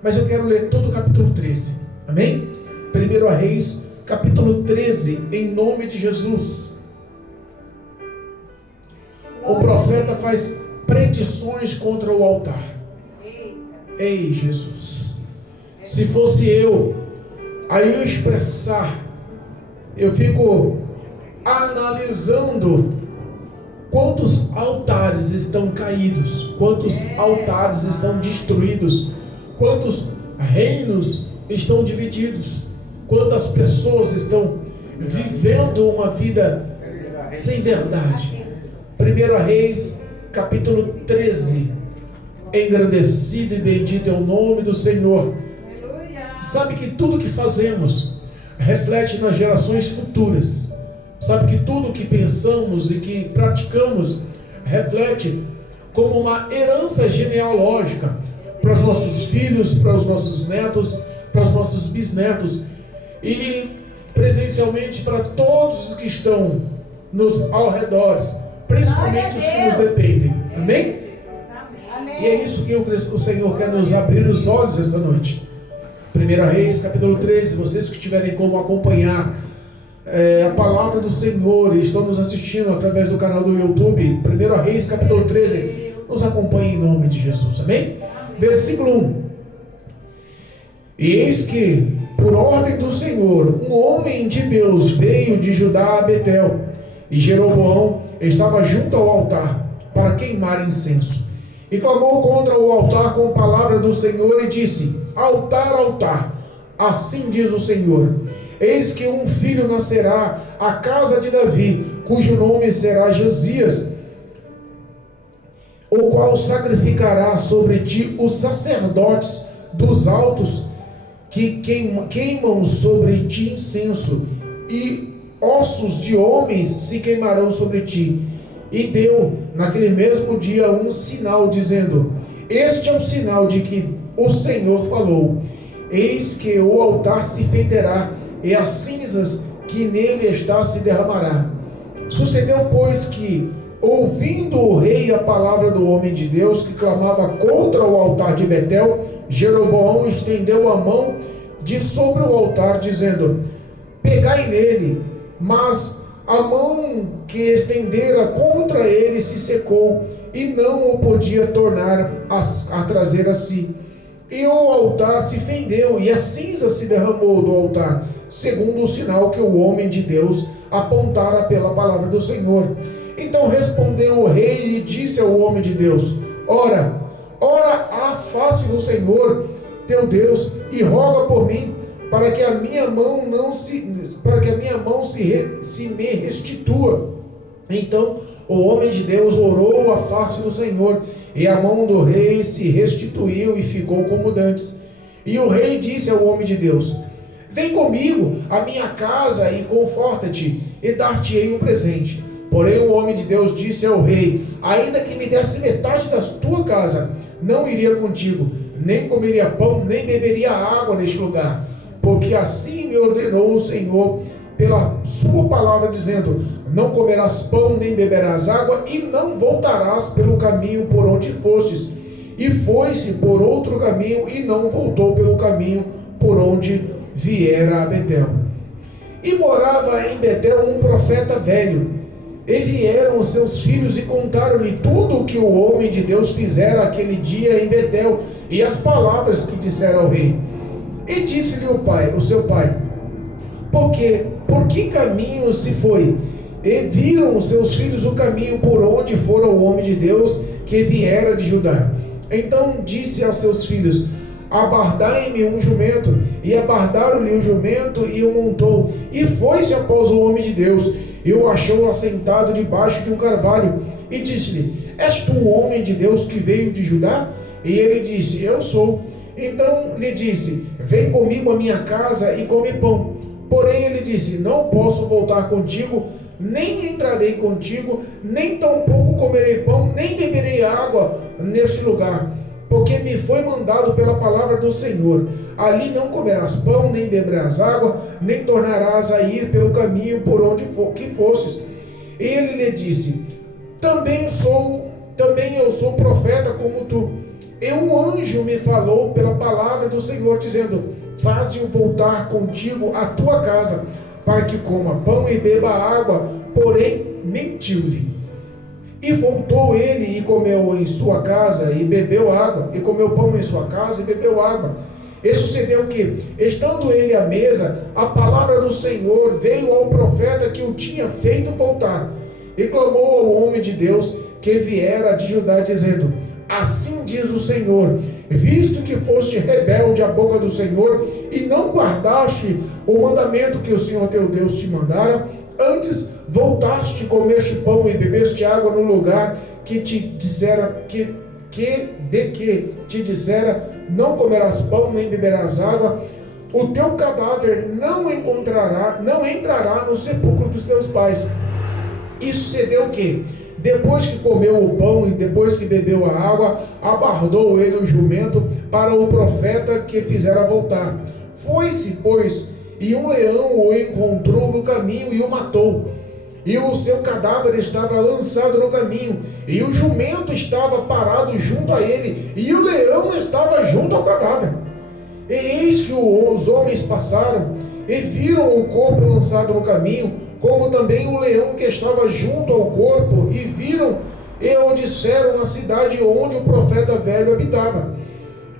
Mas eu quero ler todo o capítulo 13. Amém? 1 Reis, capítulo 13, em nome de Jesus. O profeta faz predições contra o altar. Ei, Jesus. Se fosse eu, aí eu expressar, eu fico analisando quantos altares estão caídos, quantos altares estão destruídos, quantos reinos estão divididos, quantas pessoas estão vivendo uma vida sem verdade. 1 Reis, capítulo 13. Engrandecido e bendito é o nome do Senhor. Sabe que tudo que fazemos reflete nas gerações futuras. Sabe que tudo que pensamos e que praticamos reflete como uma herança genealógica para os nossos filhos, para os nossos netos, para os nossos bisnetos e presencialmente para todos os que estão nos arredores, principalmente os que nos dependem. Amém? E é isso que o Senhor quer nos abrir os olhos esta noite. 1 Reis, capítulo 13, vocês que tiverem como acompanhar a palavra do Senhor e estão nos assistindo através do canal do YouTube, 1 Reis, capítulo 13, nos acompanhe em nome de Jesus, amém? Versículo 1. E eis que, por ordem do Senhor, um homem de Deus veio de Judá a Betel, e Jeroboão estava junto ao altar para queimar incenso. E clamou contra o altar com a palavra do Senhor e disse: altar, altar, assim diz o Senhor, eis que um filho nascerá à casa de Davi, cujo nome será Josias, o qual sacrificará sobre ti os sacerdotes dos altos que queimam sobre ti incenso, e ossos de homens se queimarão sobre ti. E deu naquele mesmo dia um sinal, dizendo: este é o sinal de que o Senhor falou, eis que o altar se fenderá, e as cinzas que nele está se derramará. Sucedeu, pois, que, ouvindo o rei a palavra do homem de Deus que clamava contra o altar de Betel, Jeroboão estendeu a mão de sobre o altar, dizendo: pegai nele. Mas a mão que estendera contra ele se secou, e não o podia tornar a trazer a si. E o altar se fendeu, e a cinza se derramou do altar, segundo o sinal que o homem de Deus apontara pela palavra do Senhor. Então respondeu o rei e disse ao homem de Deus: ora à face do Senhor teu Deus, e roga por mim, para que a minha mão se me restitua. Então o homem de Deus orou à face do Senhor, e a mão do rei se restituiu e ficou como dantes. E o rei disse ao homem de Deus: vem comigo à minha casa e conforta-te, e dar-te-ei um presente. Porém o homem de Deus disse ao rei: ainda que me desse metade da tua casa, não iria contigo, nem comeria pão, nem beberia água neste lugar. Porque assim me ordenou o Senhor pela sua palavra, dizendo: não comerás pão, nem beberás água, e não voltarás pelo caminho por onde fostes. E foi-se por outro caminho, e não voltou pelo caminho por onde viera a Betel. E morava em Betel um profeta velho. E vieram os seus filhos e contaram-lhe tudo o que o homem de Deus fizera aquele dia em Betel, e as palavras que dissera ao rei. E disse-lhe o seu pai: por que caminho se foi? E viram os seus filhos o caminho por onde fora o homem de Deus que viera de Judá. Então disse aos seus filhos: abardai-me um jumento. E abardaram-lhe o jumento, e o montou, e foi-se após o homem de Deus, e o achou assentado debaixo de um carvalho, e disse-lhe: és tu o homem de Deus que veio de Judá? E ele disse: eu sou. Então lhe disse: vem comigo à minha casa e come pão. Porém ele disse: não posso voltar contigo, nem entrarei contigo, nem tampouco comerei pão, nem beberei água neste lugar, porque me foi mandado pela palavra do Senhor: ali não comerás pão, nem beberás água, nem tornarás a ir pelo caminho por onde que fosses. Ele lhe disse: também eu sou profeta como tu. E um anjo me falou pela palavra do Senhor, dizendo: faze-o voltar contigo à tua casa, para que coma pão e beba água. Porém, mentiu-lhe. E voltou ele e comeu em sua casa e bebeu água, e comeu pão em sua casa e bebeu água. E sucedeu que, estando ele à mesa, a palavra do Senhor veio ao profeta que o tinha feito voltar, e clamou ao homem de Deus que viera de Judá, dizendo: assim diz o Senhor, visto que foste rebelde à boca do Senhor, e não guardaste o mandamento que o Senhor teu Deus te mandara, antes voltaste, comeste pão e bebeste água no lugar que te dissera te dissera: não comerás pão nem beberás água, o teu cadáver não entrará no sepulcro dos teus pais. E sucedeu que, depois que comeu o pão e depois que bebeu a água, abardou ele o jumento para o profeta que fizera voltar. Foi-se, pois, e um leão o encontrou no caminho e o matou. E o seu cadáver estava lançado no caminho, e o jumento estava parado junto a ele, e o leão estava junto ao cadáver. E eis que os homens passaram, e viram o corpo lançado no caminho, como também o leão que estava junto ao corpo, e viram e o disseram na cidade onde o profeta velho habitava.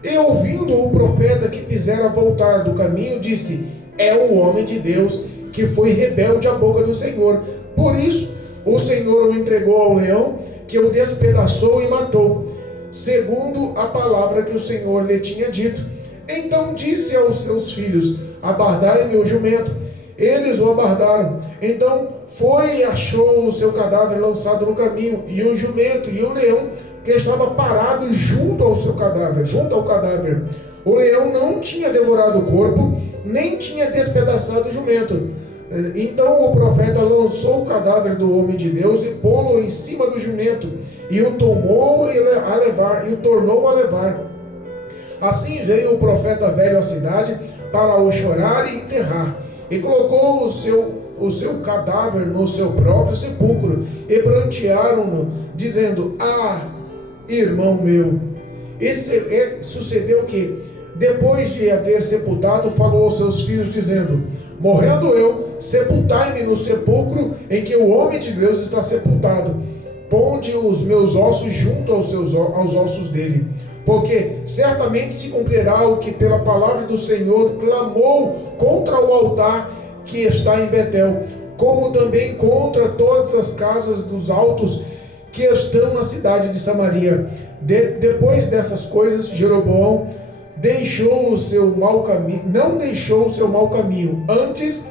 E ouvindo o profeta que fizera voltar do caminho, disse: é o homem de Deus que foi rebelde à boca do Senhor. Por isso o Senhor o entregou ao leão, que o despedaçou e matou, segundo a palavra que o Senhor lhe tinha dito. Então disse aos seus filhos: abardai-me o jumento. Eles o abardaram. Então foi e achou o seu cadáver lançado no caminho, e o jumento e o leão que estava parado junto ao seu cadáver, junto ao cadáver. O leão não tinha devorado o corpo, nem tinha despedaçado o jumento. Então o profeta lançou o cadáver do homem de Deus e pô-lo em cima do jumento, e o tomou a levar, e o tornou a levar. Assim veio o profeta velho à cidade para o chorar e enterrar, e colocou o seu cadáver no seu próprio sepulcro, e prantearam-no, dizendo: ah, irmão meu. Sucedeu que, depois de haver sepultado, falou aos seus filhos, dizendo: morrendo eu, sepultai-me no sepulcro em que o homem de Deus está sepultado. Ponde os meus ossos junto aos ossos dele. Porque certamente se cumprirá o que pela palavra do Senhor clamou contra o altar que está em Betel, como também contra todas as casas dos altos que estão na cidade de Samaria. Depois dessas coisas, Jeroboão deixou o seu mau caminho, não deixou o seu mau caminho, antes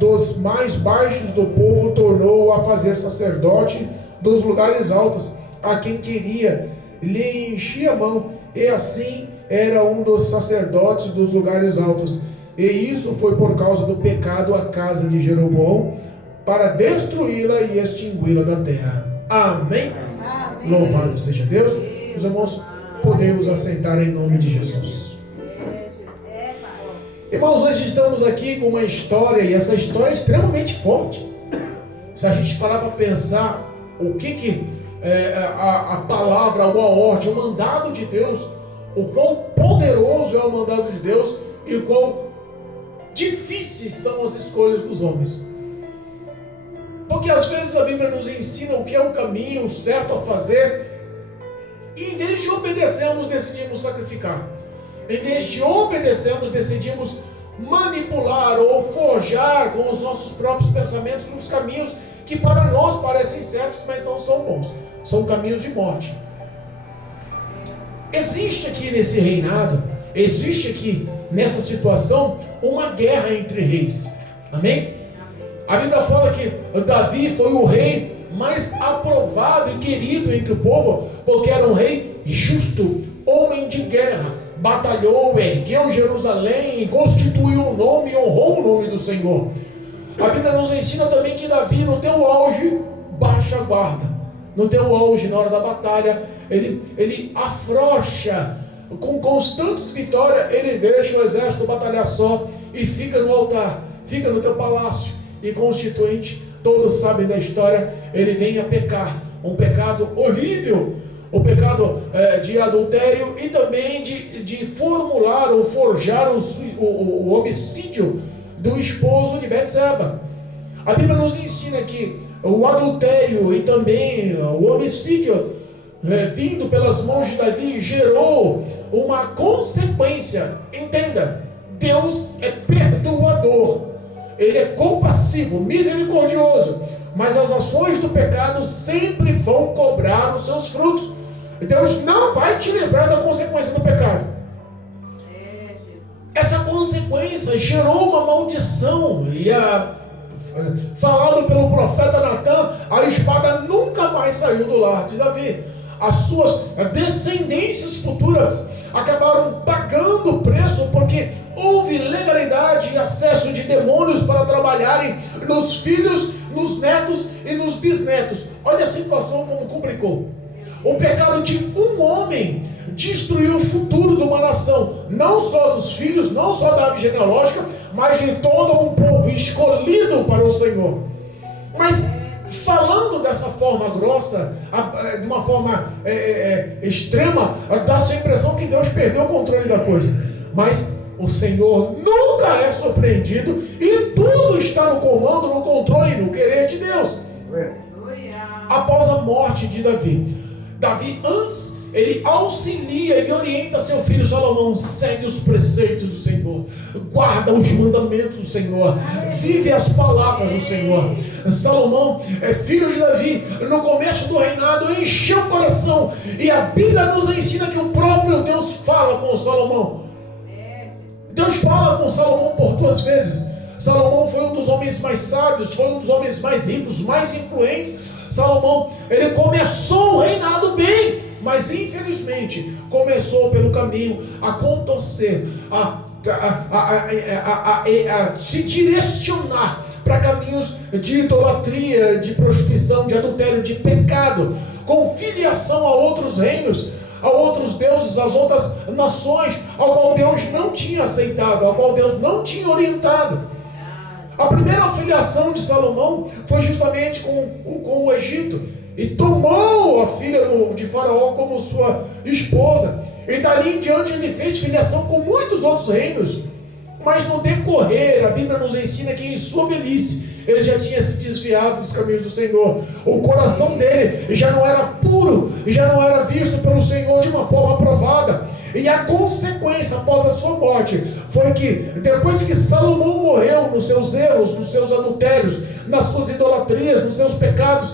dos mais baixos do povo tornou a fazer sacerdote dos lugares altos, a quem queria lhe enchia a mão, e assim era um dos sacerdotes dos lugares altos. E isso foi por causa do pecado à casa de Jeroboão, para destruí-la e extingui-la da terra. Amém? Amém. Louvado seja Deus. Os irmãos, podemos assentar em nome de Jesus. Irmãos, nós estamos aqui com uma história, e essa história é extremamente forte. Se a gente parar para pensar o que a palavra, ou a ordem, o mandado de Deus, o quão poderoso é o mandado de Deus, e o quão difíceis são as escolhas dos homens. Porque às vezes a Bíblia nos ensina o que é o caminho certo a fazer, e em vez de obedecermos, decidimos sacrificar. Em vez de obedecermos, decidimos manipular ou forjar com os nossos próprios pensamentos uns caminhos que para nós parecem certos, mas não são bons. São caminhos de morte. Existe aqui nesse reinado, existe aqui nessa situação uma guerra entre reis. Amém? A Bíblia fala que Davi foi o rei mais aprovado e querido entre o povo, porque era um rei justo, homem de guerra, batalhou, ergueu Jerusalém, constituiu o nome e honrou o nome do Senhor. A Bíblia nos ensina também que Davi, no teu auge, baixa a guarda. No teu auge, na hora da batalha, ele afrouxa. Com constantes vitórias, ele deixa o exército batalhar só e fica no altar, fica no teu palácio. E constituinte, todos sabem da história, ele vem a pecar, um pecado horrível, o pecado de adultério e também de formular ou forjar o homicídio do esposo de Betseba. A Bíblia nos ensina que o adultério e também o homicídio vindo pelas mãos de Davi gerou uma consequência. Entenda, Deus é perdoador, Ele é compassivo, misericordioso, mas as ações do pecado sempre vão cobrar os seus frutos. Deus não vai te livrar da consequência do pecado. Essa consequência gerou uma maldição, e falado pelo profeta Natã, a espada nunca mais saiu do lar de Davi. As suas descendências futuras acabaram pagando o preço, porque houve legalidade e acesso de demônios para trabalharem nos filhos, nos netos e nos bisnetos. Olha a situação como complicou. O pecado de um homem destruiu o futuro de uma nação, não só dos filhos, não só da árvore genealógica, mas de todo um povo escolhido para o Senhor. Mas falando dessa forma grossa, de uma forma extrema, dá-se a impressão que Deus perdeu o controle da coisa. Mas o Senhor nunca é surpreendido e tudo está no comando, no controle, no querer de Deus. Após a morte de Davi antes, ele auxilia e orienta seu filho Salomão: segue os preceitos do Senhor, guarda os mandamentos do Senhor, vive as palavras do Senhor. Salomão é filho de Davi, no começo do reinado encheu o coração, e a Bíblia nos ensina que o próprio Deus fala com Salomão. Deus fala com Salomão por 2 vezes. Salomão foi um dos homens mais sábios, foi um dos homens mais ricos, mais influentes. Salomão, ele começou o reinado bem, mas infelizmente começou pelo caminho a contorcer, a se direcionar para caminhos de idolatria, de prostituição, de adultério, de pecado, com filiação a outros reinos, a outros deuses, às outras nações, ao qual Deus não tinha aceitado, ao qual Deus não tinha orientado. A primeira filiação de Salomão foi justamente com o Egito, e tomou a filha de Faraó como sua esposa, e dali em diante ele fez filiação com muitos outros reinos. Mas no decorrer, a Bíblia nos ensina que em sua velhice ele já tinha se desviado dos caminhos do Senhor. O coração dele já não era puro, já não era visto pelo Senhor de uma forma aprovada. E a consequência após a sua morte foi que, depois que Salomão morreu nos seus erros, nos seus adultérios, nas suas idolatrias, nos seus pecados,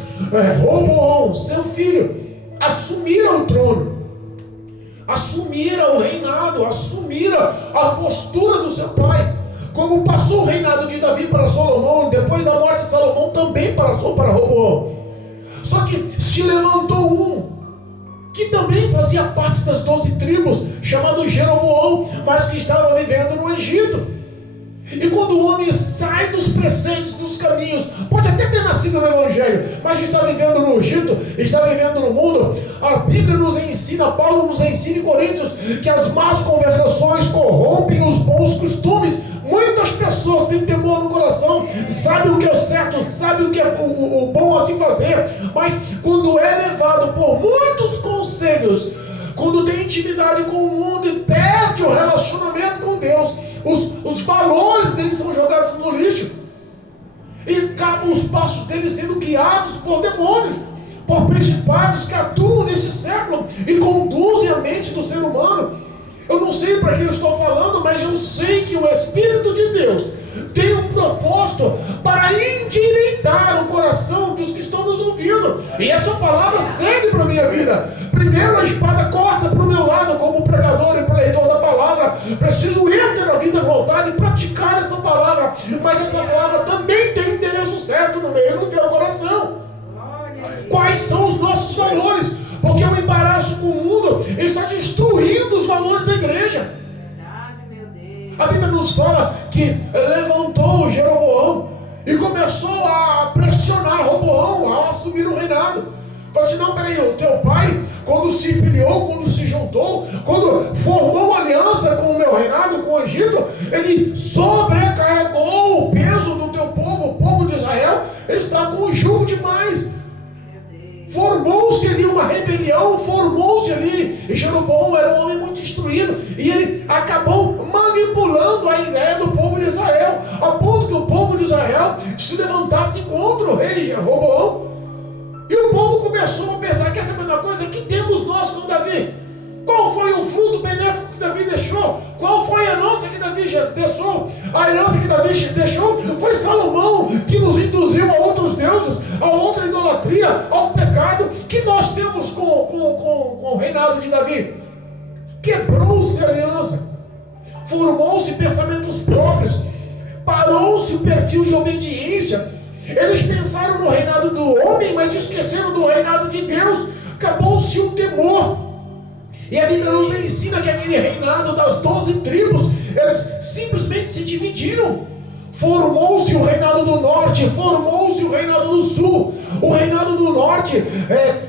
Roboão, seu filho, assumira o trono, assumira o reinado, assumira a postura do seu pai. Como passou o reinado de Davi para Salomão, depois da morte de Salomão também passou para Roboão. Só que se levantou um que também fazia parte das 12 tribos, chamado Jeroboão, mas que estava vivendo no Egito. E quando o homem sai dos preceitos, dos caminhos, pode até ter nascido no Evangelho, mas está vivendo no Egito, está vivendo no mundo, a Bíblia nos ensina, Paulo nos ensina em Coríntios, que as más conversações corrompem os bons costumes. Muitas pessoas têm temor no coração, sabem o que é certo, sabem o que é o bom a se fazer, mas quando é levado por muitos conselhos, quando tem intimidade com o mundo e perde o relacionamento com Deus, os valores deles são jogados no lixo, e acabam os passos deles sendo guiados por demônios, por principados que atuam nesse século e conduzem a mente do ser humano. Eu não sei para quem eu estou falando, mas eu sei que o Espírito de Deus tem um propósito para endireitar o coração dos que estão nos ouvindo. E essa palavra serve para a minha vida. Primeiro a espada corta para o meu lado, como pregador e pregador da palavra. Preciso eu ter a vida voltada e praticar essa palavra. Mas essa palavra também tem endereço certo no meio do teu coração. Quais são os nossos valores? Porque o embaraço com o mundo está destruindo os valores da igreja. A Bíblia nos fala que levantou Jeroboão e começou a pressionar Roboão a assumir o reinado. Falou assim: não, peraí, o teu pai, quando se filiou, quando se juntou, quando formou uma aliança com o meu reinado, com o Egito, ele sobrecarregou o peso do teu povo, o povo de Israel está com o jugo demais. formou-se ali uma rebelião, formou-se ali, e Jeroboão era um homem muito instruído, e ele acabou manipulando a ideia do povo de Israel, a ponto que o povo de Israel se levantasse contra o rei Jeroboão, e o povo começou a pensar, quer saber uma coisa? Que temos nós com Davi? Qual foi o fruto benéfico que Davi deixou? Qual foi a herança que Davi deixou? A herança que Davi deixou foi Salomão, que nos induziu a outros deuses, a outra idolatria, ao pecado que nós temos com o reinado de Davi. Quebrou-se a aliança, formou-se pensamentos próprios, parou-se o perfil de obediência. Eles pensaram no reinado do homem, mas esqueceram do reinado de Deus. Acabou-se o temor. E a Bíblia nos ensina que aquele reinado das 12 tribos, eles simplesmente se dividiram. Formou-se o reinado do norte, formou-se o reinado do sul. O reinado do norte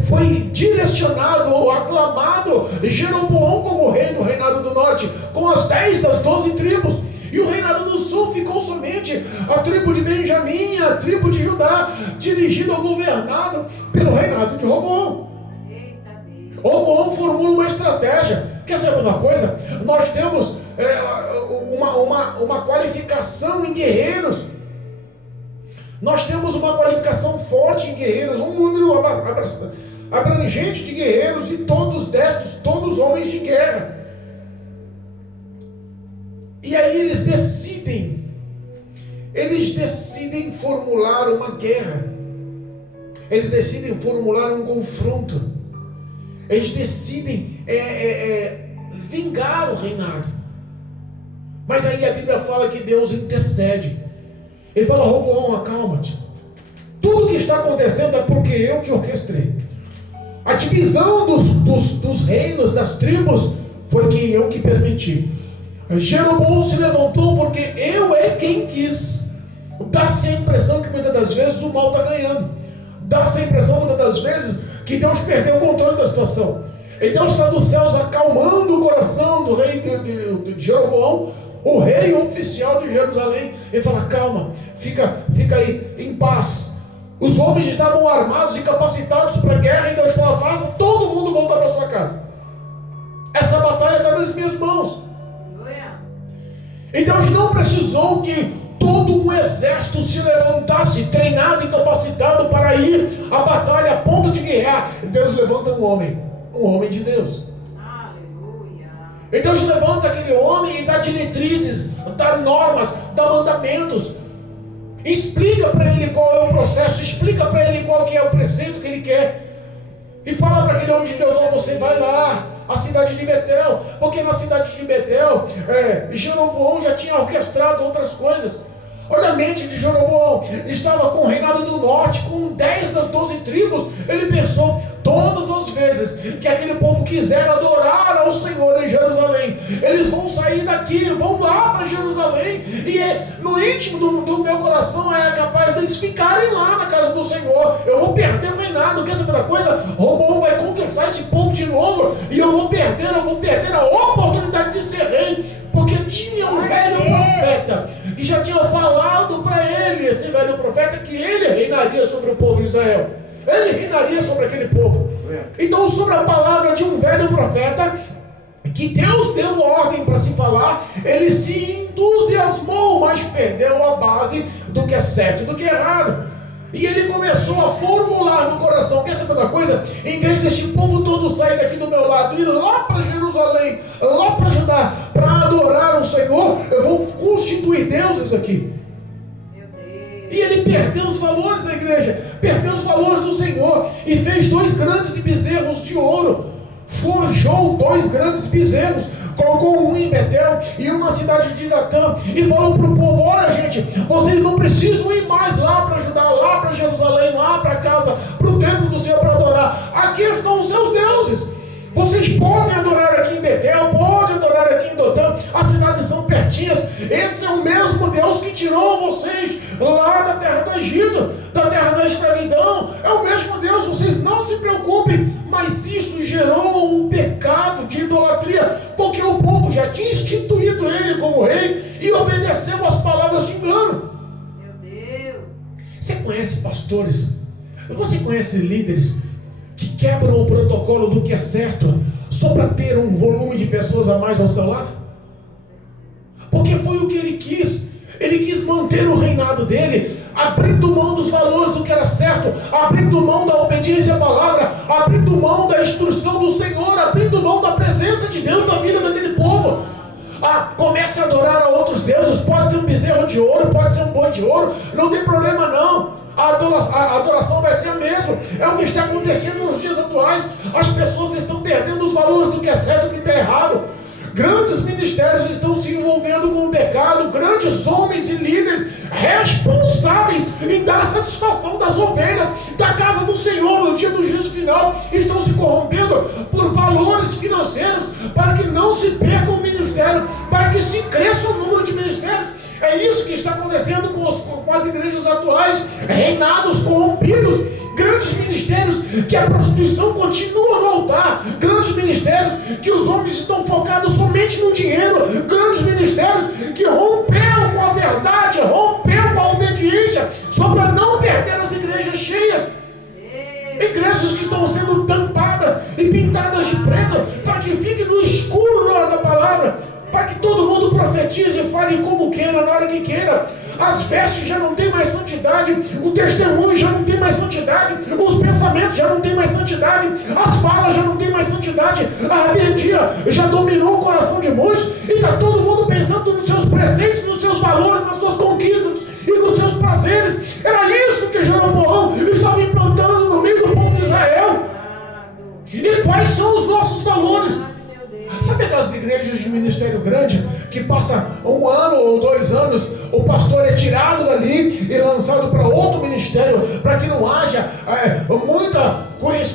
foi direcionado ou aclamado Jeroboão como rei do reinado do norte, com as 10 das 12 tribos. E o reinado do sul ficou somente a tribo de Benjamim, a tribo de Judá, dirigido ou governado pelo reinado de Roboão. Roboão formula uma estratégia. Quer saber uma coisa? Nós temos uma qualificação em guerreiros. Nós temos uma qualificação forte em guerreiros, um número abrangente de guerreiros, e todos destros, todos homens de guerra. E aí eles decidem formular uma guerra. Eles decidem formular um confronto. Eles decidem vingar o reinado. Mas aí a Bíblia fala que Deus intercede. Ele fala: Roboão, acalma-te. Tudo que está acontecendo é porque eu que orquestrei. A divisão dos reinos, das tribos, foi que eu que permiti. Jeroboão se levantou porque eu é quem quis. Dá-se a impressão que muitas das vezes o mal está ganhando. Dá-se a impressão muitas das vezes que Deus perdeu o controle da situação. E Deus está dos céus acalmando o coração do rei de Jeroboão, o rei oficial de Jerusalém. Ele fala: calma, fica aí em paz. Os homens estavam armados e capacitados para a guerra, e Deus fala: faça todo mundo voltar para sua casa. Essa batalha está nas minhas mãos. E Deus não precisou que todo um exército se levantasse, treinado e capacitado para ir à batalha a ponto de guerrear. Deus levanta um homem de Deus. Aleluia. E Deus levanta aquele homem e dá diretrizes, dá normas, dá mandamentos. Explica para ele qual é o processo, explica para ele qual que é o preceito que ele quer. E fala para aquele homem de Deus: você vai lá, a cidade de Betel, porque na cidade de Betel, Jeroboão já tinha orquestrado outras coisas. Olha a mente de Jeroboão, estava com o reinado do norte, com 10 das 12 tribos. Ele pensou: todas as vezes que aquele povo quiser adorar ao Senhor em Jerusalém, eles vão sair daqui, vão lá para Jerusalém, e no íntimo do meu coração é capaz deles ficarem lá na casa do Senhor. Eu vou perder o reinado. Quer saber da coisa? Roboão vai conquistar esse povo de novo, e eu vou perder a oportunidade de ser rei, porque tinha um velho profeta que já tinha falado para ele, esse velho profeta, que ele reinaria sobre o povo de Israel. Ele reinaria sobre aquele povo. Então, sobre a palavra de um velho profeta, que Deus deu ordem para se falar, ele se entusiasmou, mas perdeu a base do que é certo e do que é errado. E ele começou a formular no coração: quer saber da coisa? Em vez deste povo todo sair daqui do meu lado, ir lá para Jerusalém, lá para Judá, para adorar o Senhor, eu vou constituir deuses aqui. E ele perdeu os valores da igreja, perdeu os valores do Senhor, e fez 2 grandes bezerros de ouro. Forjou 2 grandes bezerros, colocou um em Betel e um na cidade de Datã, e falou para o povo: olha, gente, vocês não precisam ir mais lá para Judá, lá para Jerusalém, lá para casa, para o templo do Senhor para adorar. Aqui estão os seus deuses. Vocês podem adorar aqui em Betel, podem adorar aqui em Dotã, as cidades são pertinhas. Esse é o mesmo Deus que tirou vocês lá da terra do Egito, da terra da escravidão. É o mesmo Deus, vocês não se preocupem. Mas isso gerou um pecado de idolatria, porque o povo já tinha instituído ele como rei e obedeceu às palavras de engano. Meu Deus! Você conhece pastores? Você conhece líderes que quebram o protocolo do que é certo, só para ter um volume de pessoas a mais ao seu lado? Porque foi o que ele quis. Ele quis manter o reinado dele, abrindo mão dos valores do que era certo, abrindo mão da obediência à palavra, abrindo mão da instrução do Senhor, abrindo mão da presença de Deus na vida daquele povo. Comece a adorar a outros deuses, pode ser um bezerro de ouro, pode ser um boi de ouro, não tem problema não. A adoração vai ser a mesma. É o que está acontecendo nos dias atuais. As pessoas estão perdendo os valores do que é certo e do que está errado. Grandes ministérios estão se envolvendo com o pecado. Grandes homens e líderes responsáveis em dar satisfação das ovelhas da casa do Senhor no dia do juízo final estão se corrompendo por valores financeiros, para que não se perca o ministério, para que se cresça o número de ministérios. É isso que está acontecendo com as igrejas atuais, reinados corrompidos, grandes ministérios que a prostituição continua no altar, grandes ministérios que os homens estão focados somente no dinheiro, grandes ministérios que romperam com a verdade, romperam com a obediência, só para não perder as igrejas cheias. Igrejas que estão sendo tampadas e pintadas de preto, para que fique no escuro na hora da palavra, para que todo mundo profetize e fale como queira, na hora que queira. As vestes já não tem mais santidade, o testemunho já não tem mais santidade, os pensamentos já não tem mais santidade, as falas já não tem mais santidade, a rebeldia já dominou o coração de muitos, e está todo mundo pensando nos seus preceitos, nos seus valores, nas suas conquistas e nos seus prazeres. Era isso que Jeroboão estava implantando no meio do povo de Israel. E quais são os nossos valores? Sabe aquelas igrejas de ministério grande que passa 1 ano ou 2 anos, o pastor é tirado dali e lançado para outro ministério, para que não haja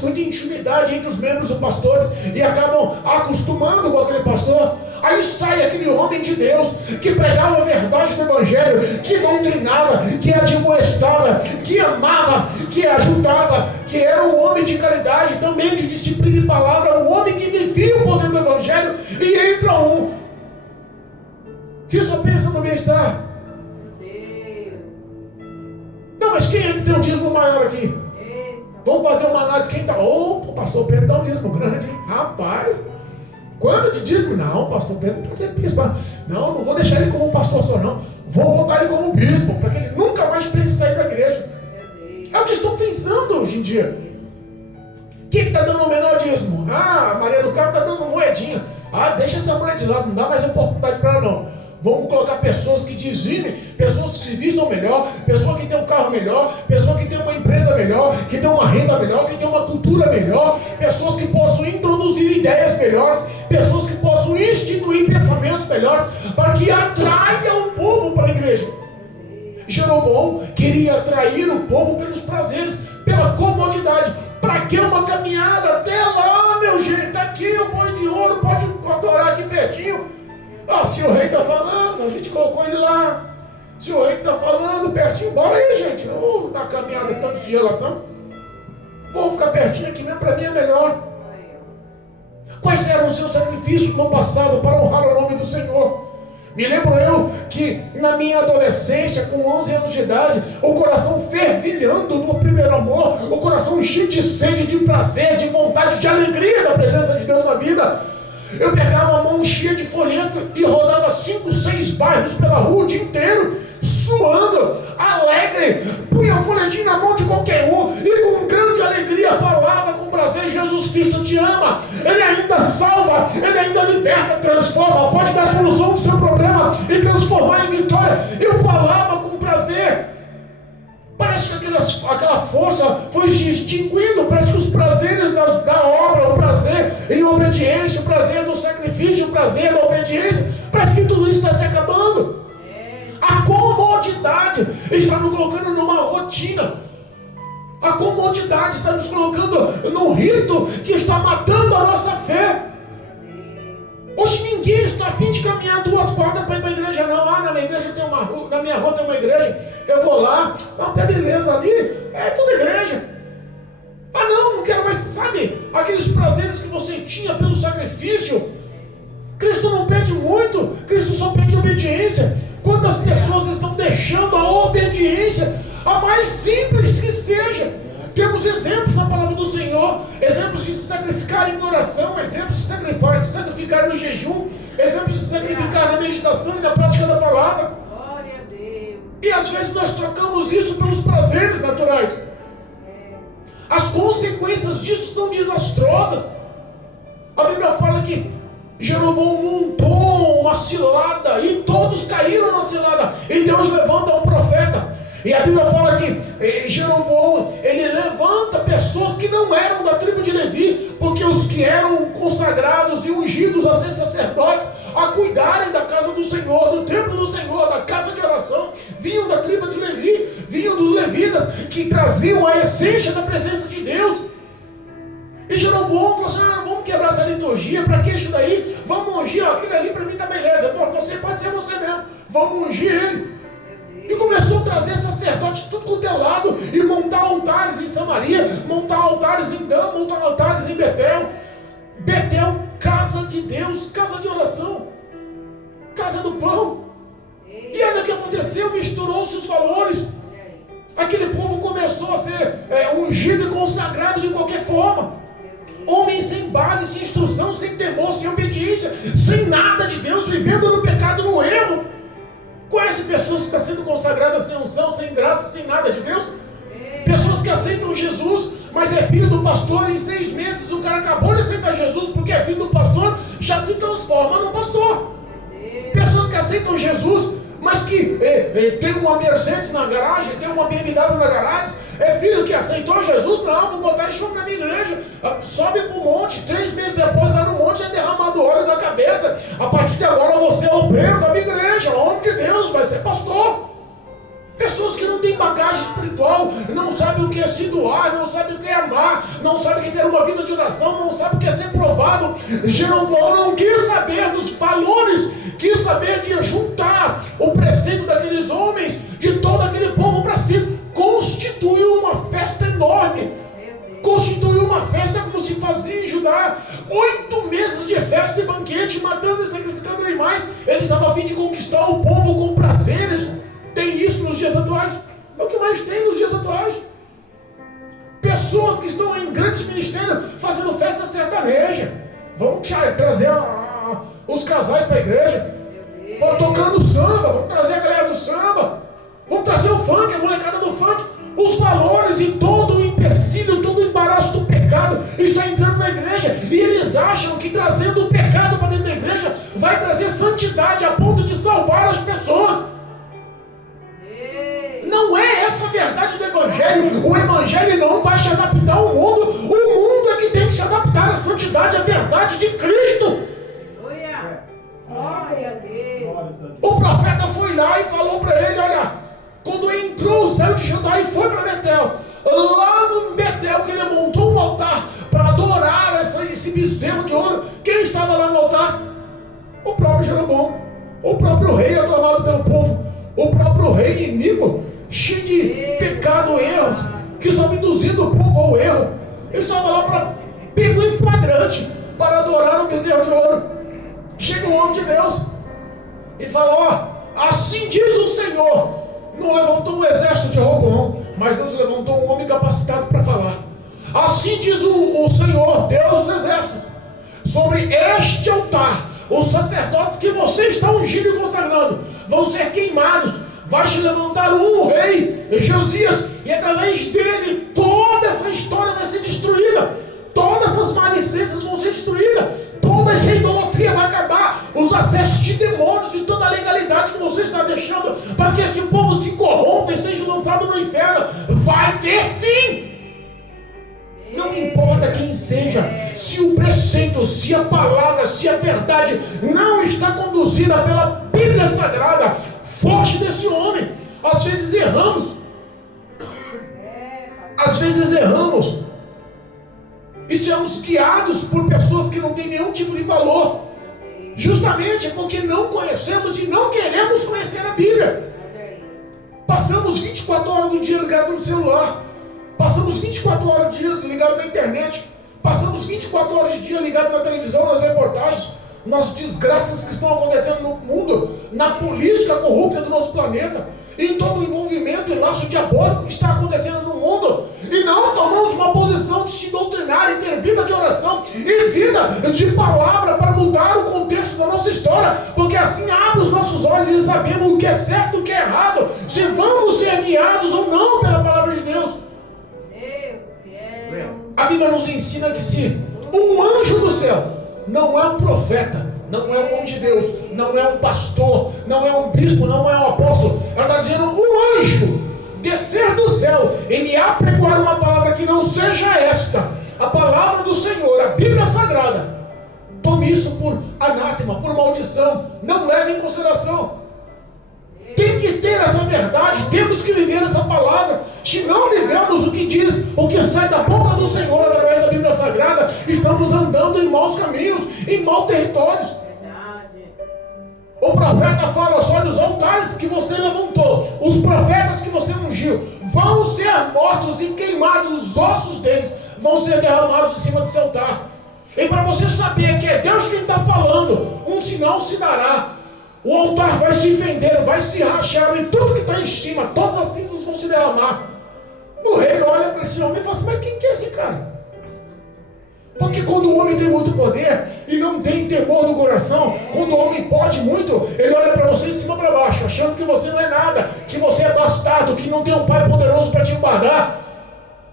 muita intimidade entre os membros dos pastores, e acabam acostumando com aquele pastor? Aí sai aquele homem de Deus que pregava a verdade do evangelho, que doutrinava, que admoestava, que amava, que ajudava, que era um homem de caridade, também de disciplina e palavra, um homem que vivia o poder do evangelho, e entra um que só pensa no bem-estar. Não, mas quem é que tem o dízimo maior aqui? Vamos fazer uma análise. Quem está? Opa, pastor Pedro dá um dízimo grande, hein? Rapaz, quanto de dízimo? Não, pastor Pedro não pode ser bispo. Não vou deixar ele como pastor só não. Vou botar ele como bispo, para que ele nunca mais pense em sair da igreja. É o que estão pensando hoje em dia. Quem está dando o menor dízimo? A Maria do Carmo está dando moedinha. Deixa essa mulher de lado, não dá mais oportunidade para ela não. Vamos colocar pessoas que dizimem, pessoas que se vistam melhor, pessoa que tem um carro melhor, pessoa que tem uma empresa melhor, que tem uma renda melhor, que tem uma cultura melhor, pessoas que possam introduzir ideias melhores, pessoas que possam instituir pensamentos melhores, para que atraia o povo para a igreja. Jeroboão queria atrair o povo pelos prazeres, pela comodidade. Para que uma caminhada até lá, meu gente? Está aqui o boi de ouro, pode adorar aqui pertinho. Se o rei está falando, a gente colocou ele lá. Se o rei está falando pertinho, bora aí, gente. Eu vou dar caminhada tantos dias lá, não. Vou ficar pertinho aqui mesmo, para mim é melhor. Quais eram os seus sacrifícios no passado para honrar o nome do Senhor? Me lembro eu que na minha adolescência, com 11 anos de idade, o coração fervilhando no primeiro amor, o coração cheio de sede, de prazer, de vontade, de alegria da presença de Deus na vida. Eu pegava a mão cheia de folheto e rodava 5, 6 bairros pela rua o dia inteiro, suando, alegre, punha o folhetinho na mão de qualquer um e com grande alegria falava com prazer: Jesus Cristo te ama, Ele ainda salva, Ele ainda liberta, transforma, pode dar solução do seu problema e transformar em vitória. Eu falava com prazer. Parece que aquela força foi se extinguindo. Parece que os prazeres da obra, o prazer em obediência, o prazer do sacrifício, o prazer da obediência, parece que tudo isso está se acabando. A comodidade está nos colocando numa rotina. A comodidade está nos colocando num rito que está matando a nossa fé. Hoje ninguém está a fim de caminhar 2 quadras para ir para a igreja, não. Na minha igreja tem uma rua, na minha rua tem uma igreja, eu vou lá, até beleza, ali é tudo igreja. Não quero mais, sabe, aqueles prazeres que você tinha pelo sacrifício. Cristo não pede muito, Cristo só pede obediência. Quantas pessoas estão deixando a obediência, a mais simples que seja? Temos exemplos na palavra do Senhor Senhor, exemplos de se sacrificar em oração, exemplos de se sacrificar no jejum, exemplos de se sacrificar na meditação e na prática da palavra. Glória a Deus. E às vezes nós trocamos isso pelos prazeres naturais. As consequências disso são desastrosas. A Bíblia fala que Jeroboão montou uma cilada e todos caíram na cilada. E Deus levanta um profeta. E a Bíblia fala que Jeroboão, ele levanta pessoas que não eram da tribo de Levi, porque os que eram consagrados e ungidos a ser sacerdotes, a cuidarem da casa do Senhor, do templo do Senhor, da casa de oração, vinham da tribo de Levi, vinham dos levitas, que traziam a essência da presença de Deus. E Jeroboão falou assim: vamos quebrar essa liturgia, para que isso daí? Vamos ungir, aquilo ali para mim está beleza, você pode ser você mesmo, vamos ungir ele. E começou a trazer sacerdotes de tudo quanto é lado, e montar altares em Samaria, montar altares em Dan, montar altares em Betel. Betel, casa de Deus, casa de oração, casa do pão. E olha o que aconteceu, misturou-se os valores. Aquele povo começou a ser ungido e consagrado de qualquer forma. Homens sem base, sem instrução, sem temor, sem obediência, sem nada de Deus, vivendo no pecado, no erro. Conhece pessoas que estão sendo consagradas sem unção, sem graça, sem nada de Deus? Pessoas que aceitam Jesus, mas é filho do pastor, em 6 meses o cara acabou de aceitar Jesus porque é filho do pastor, já se transforma num pastor. Pessoas que aceitam Jesus, mas que tem uma Mercedes na garagem, tem uma BMW na garagem, é filho que aceitou Jesus, não, vou botar enxofre na minha igreja, sobe para o monte, 3 meses depois lá no monte é derramado óleo na cabeça, a partir de agora você é obreiro da minha igreja, homem de Deus, vai ser pastor. Pessoas que não têm bagagem espiritual, não sabem o que é se doar, não sabem o que é amar, não sabem o que é ter uma vida de oração, não sabem o que é ser provado. Jeroboão não quis saber dos valores, quis saber de juntar o preceito daqueles homens, de todo aquele povo para si. Constituiu uma festa enorme, constituiu uma festa como se fazia em Judá, 8 meses de festa e banquete, matando e sacrificando animais. Ele estava a fim de conquistar o povo com prazeres. Tem isso nos dias atuais? É o que mais tem nos dias atuais. Pessoas que estão em grandes ministérios fazendo festa sertaneja. Vamos trazer os casais para a igreja. Tocando samba, vamos trazer a galera do samba. Vamos trazer o funk, a molecada do funk. Os valores e todo o empecilho, todo o embaraço do pecado está entrando na igreja. E eles acham que trazendo o pecado para dentro da igreja vai trazer santidade a ponto de salvar as pessoas. Não é essa a verdade do Evangelho. O Evangelho não vai se adaptar ao mundo. O mundo é que tem que se adaptar à santidade, à verdade de Cristo. Glória a Deus. O profeta foi lá e falou para ele: olha, quando entrou, saiu de Judá e foi para Betel. Lá no Betel que ele montou um altar para adorar esse bezerro de ouro. Quem estava lá no altar? O próprio Jeroboão, o próprio rei aclamado pelo povo, o próprio rei iníquo, cheio de pecado e erros, que estava induzindo o povo ao erro. Ele estava lá para pegou em flagrante para adorar o bezerro de ouro. Chega um homem de Deus e fala: assim diz o Senhor, não levantou um exército de Jeroboão, mas Deus levantou um homem capacitado para falar. Assim diz o Senhor, Deus dos exércitos, sobre este altar, os sacerdotes que você está ungindo e consagrando vão ser queimados. Vai se levantar um rei, Josias, e através dele toda essa história vai ser destruída. Todas essas malicências vão ser destruídas. Toda essa idolatria vai acabar. Os acessos de demônios, de toda a legalidade que você está deixando para que esse povo se corrompa e seja lançado no inferno, vai ter fim. Não importa quem seja, se o preceito, se a palavra, se a verdade não está conduzida pela Bíblia Sagrada, foge desse homem. Às vezes erramos. Às vezes erramos. E somos guiados por pessoas que não têm nenhum tipo de valor. Justamente porque não conhecemos e não queremos conhecer a Bíblia. Passamos 24 horas do dia ligado no celular. Passamos 24 horas do dia ligado na internet. Passamos 24 horas de dia ligado na televisão, nas reportagens, nas desgraças que estão acontecendo no mundo, na política corrupta do nosso planeta, em todo o envolvimento e laço diabólico que está acontecendo no mundo. E não tomamos uma posição precisamos te doutrinar e ter vida de oração e vida de palavra para mudar o contexto da nossa história, porque assim abre os nossos olhos e sabemos o que é certo e o que é errado, se vamos ser guiados ou não pela palavra de Deus. A Bíblia nos ensina que se um anjo do céu não é um profeta, não é um homem de Deus, não é um pastor, não é um bispo, não é um apóstolo, ela está dizendo um anjo descer do céu e me apregoar uma palavra que não seja esta, a palavra do Senhor, a Bíblia Sagrada, tome isso por anátema, por maldição, não leve em consideração. Tem que ter essa verdade, temos que viver essa palavra. Se não vivemos o que diz, o que sai da boca do Senhor através da Bíblia Sagrada, estamos andando em maus caminhos, em maus territórios. O profeta fala: olha, os altares que você levantou, os profetas que você ungiu, vão ser mortos e queimados, os ossos deles vão ser derramados em cima desse altar. E para você saber que é Deus quem está falando, um sinal se dará. O altar vai se fender, vai se rachar, e tudo que está em cima, todas as cinzas vão se derramar. O rei olha para esse homem e fala assim: mas quem que é esse cara? Porque quando o homem tem muito poder e não tem temor no coração, quando o homem pode muito, ele olha para você de cima para baixo, achando que você não é nada, que você é bastardo, que não tem um pai poderoso para te guardar.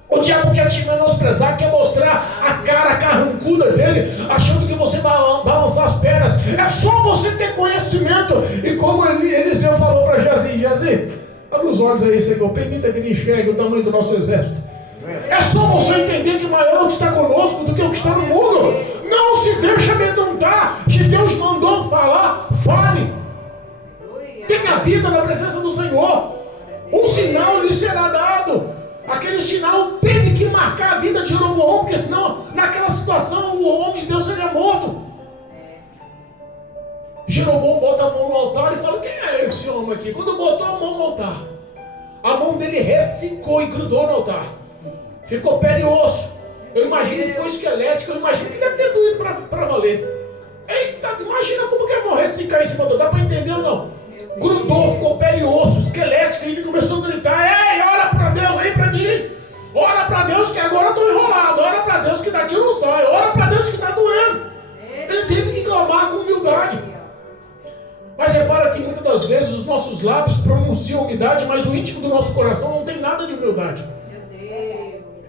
O diabo quer te menosprezar, quer mostrar a cara carrancuda dele, achando que você vai balançar as pernas. É só você ter conhecimento. E como Eliseu falou para Geazi: Geazi, abre os olhos aí, Senhor, permita que ele enxergue o tamanho do nosso exército. É só você entender que maior é o que está conosco do que o que está no mundo. Não se deixe amedrontar. Se Deus mandou falar, fale. Tenha vida na presença do Senhor. Um sinal lhe será dado. Aquele sinal teve que marcar a vida de Jeroboão, porque senão, naquela situação, o homem de Deus seria morto. Jeroboão bota a mão no altar e fala: quem é esse homem aqui? Quando botou a mão no altar, a mão dele ressecou e grudou no altar. Ficou pele e osso. Eu imagino que foi esquelético, eu imagino que deve ter doído para valer. Eita, imagina como que é morrer se cair em cima do altar, dá para entender ou não? Grudou, ficou pele e osso, esquelético, e ele começou a gritar: ei, ora para Deus aí para mim, ora para Deus que agora eu estou enrolado, ora para Deus que daqui eu não saio, ora para Deus que está doendo. Ele teve que clamar com humildade. Mas repara que muitas das vezes os nossos lábios pronunciam humildade, mas o íntimo do nosso coração não tem nada de humildade.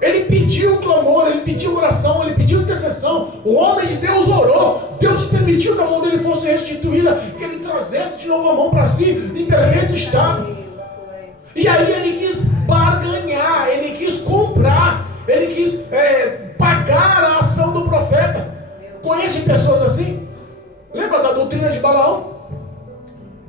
Ele pediu clamor, ele pediu oração, ele pediu intercessão. O homem de Deus orou. Deus permitiu que a mão dele fosse restituída, que ele trazesse de novo a mão para si, em perfeito estado. E aí ele quis barganhar, ele quis comprar, ele quis pagar a ação do profeta. Conhece pessoas assim? Lembra da doutrina de Balaão?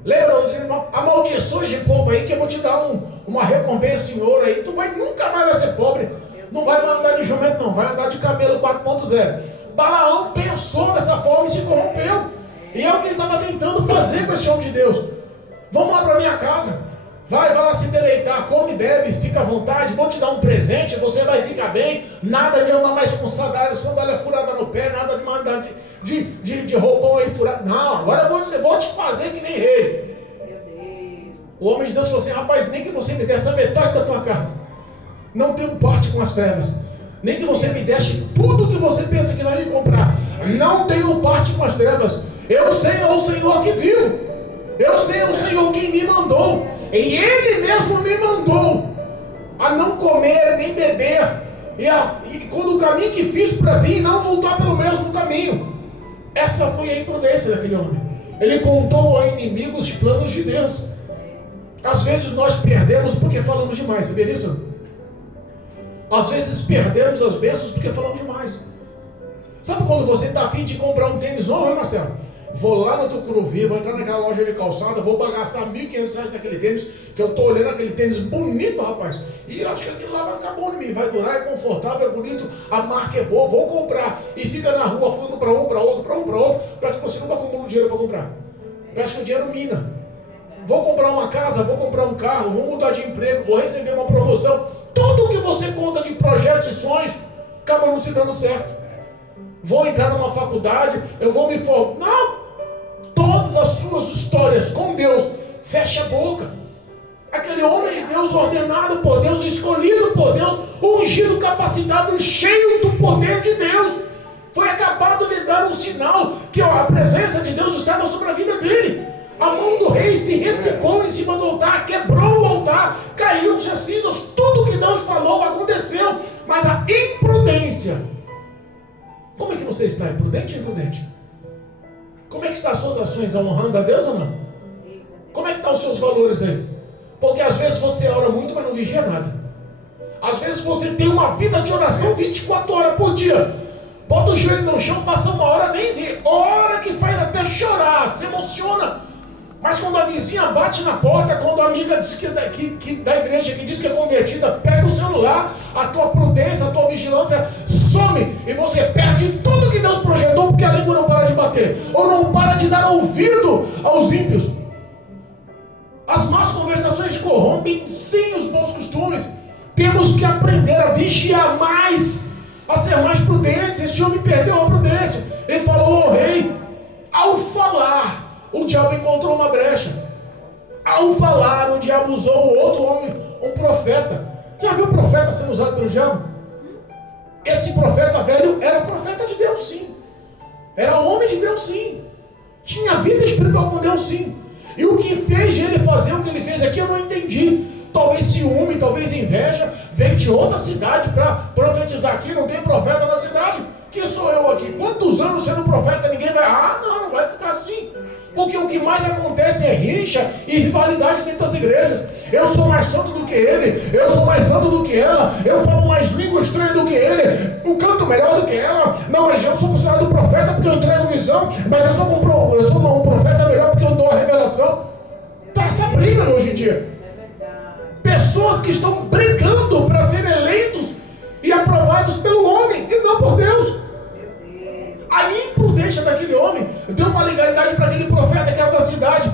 Lembra da doutrina de Balaão? Amaldiçoa esse povo aí que eu vou te dar uma recompensa em ouro aí. Tu nunca mais vai ser pobre. Não vai mais andar de jumento, não. Vai andar de camelo 4.0. Balaão pensou dessa forma e se corrompeu. E é o que ele estava tentando fazer com esse homem de Deus. Vamos lá para minha casa. Vai lá se deleitar, come, bebe, fica à vontade. Vou te dar um presente, você vai ficar bem. Nada de andar mais com sandália furada no pé. Nada de mandar de roupão aí furado. Não, agora eu vou te fazer que nem rei. O homem de Deus falou assim: rapaz, nem que você me desse a metade da tua casa, não tenho parte com as trevas. Nem que você me deixe tudo que você pensa que vai me comprar, não tenho parte com as trevas. Eu sei é o Senhor que viu. Eu sei é o Senhor quem me mandou. E Ele mesmo me mandou a não comer nem beber. E quando o caminho que fiz para vir, não voltar pelo mesmo caminho. Essa foi a imprudência daquele homem. Ele contou ao inimigo os planos de Deus. Às vezes nós perdemos porque falamos demais, sabia disso? Às vezes perdemos as bênçãos porque falamos demais. Sabe quando você está afim de comprar um tênis novo, hein, Marcelo? Vou lá no Tucuruvi, vou entrar naquela loja de calçada, vou gastar R$1.500 naquele tênis, que eu estou olhando aquele tênis bonito, rapaz. E eu acho que aquilo lá vai ficar bom em mim, vai durar, é confortável, é bonito, a marca é boa, vou comprar. E fica na rua falando para um, para outro, parece que você nunca acumula dinheiro para comprar. Parece que o dinheiro mina. Vou comprar uma casa, vou comprar um carro, vou mudar de emprego, vou receber uma promoção. Tudo que você conta de projetos e sonhos acaba não se dando certo. Vou entrar numa faculdade, eu vou me formar. Não! Todas as suas histórias com Deus, fecha a boca. Aquele homem de Deus, ordenado por Deus, escolhido por Deus, ungido, capacitado, cheio do poder de Deus, foi acabado de dar um sinal que a presença de Deus estava sobre a vida dele. A mão do rei se ressecou em cima do altar, quebrou o altar, caiu-se as cinzas, tudo que Deus falou aconteceu. Mas a imprudência, como é que você está? Imprudente ou imprudente? Como é que estão as suas ações? Honrando a Deus ou não? Como é que estão os seus valores aí? Porque às vezes você ora muito, mas não vigia nada. Às vezes você tem uma vida de oração 24 horas por dia. Bota o joelho no chão, passa uma hora, nem vê. Hora que faz até chorar, se emociona. Mas quando a vizinha bate na porta, quando a amiga diz da igreja que diz que é convertida, pega o celular, a tua prudência, a tua vigilância some. E você perde tudo que Deus projetou, porque a língua não para de bater. Ou não para de dar ouvido aos ímpios. As más conversações corrompem sim os bons costumes. Temos que aprender a vigiar mais, a ser mais prudentes. Esse homem perdeu a prudência. Ele falou ao rei. Ao falar, o diabo encontrou uma brecha. Ao falar, o diabo usou o outro homem, um profeta. Já viu o profeta sendo usado pelo diabo? Esse profeta velho era profeta de Deus, sim. Era homem de Deus, sim. Tinha vida espiritual com Deus, sim. E o que fez ele fazer o que ele fez aqui, eu não entendi. Talvez ciúme, talvez inveja. Veio de outra cidade para profetizar aqui. Não tem profeta na cidade. Quem sou eu aqui? Quantos anos sendo profeta? Ninguém vai... não vai ficar assim. Porque o que mais acontece é rixa e rivalidade dentro das igrejas. Eu sou mais santo do que ele. Eu sou mais santo do que ela. Eu falo mais língua estranha do que ele. Eu canto melhor do que ela. Não, mas eu sou considerado profeta porque eu entrego visão. Mas eu sou um profeta melhor porque eu dou a revelação. Está essa briga hoje em dia. Pessoas que estão brigando para serem eleitos e aprovados pelo homem e não por Deus. A imprudência daquele homem deu uma legalidade para aquele profeta que era da cidade.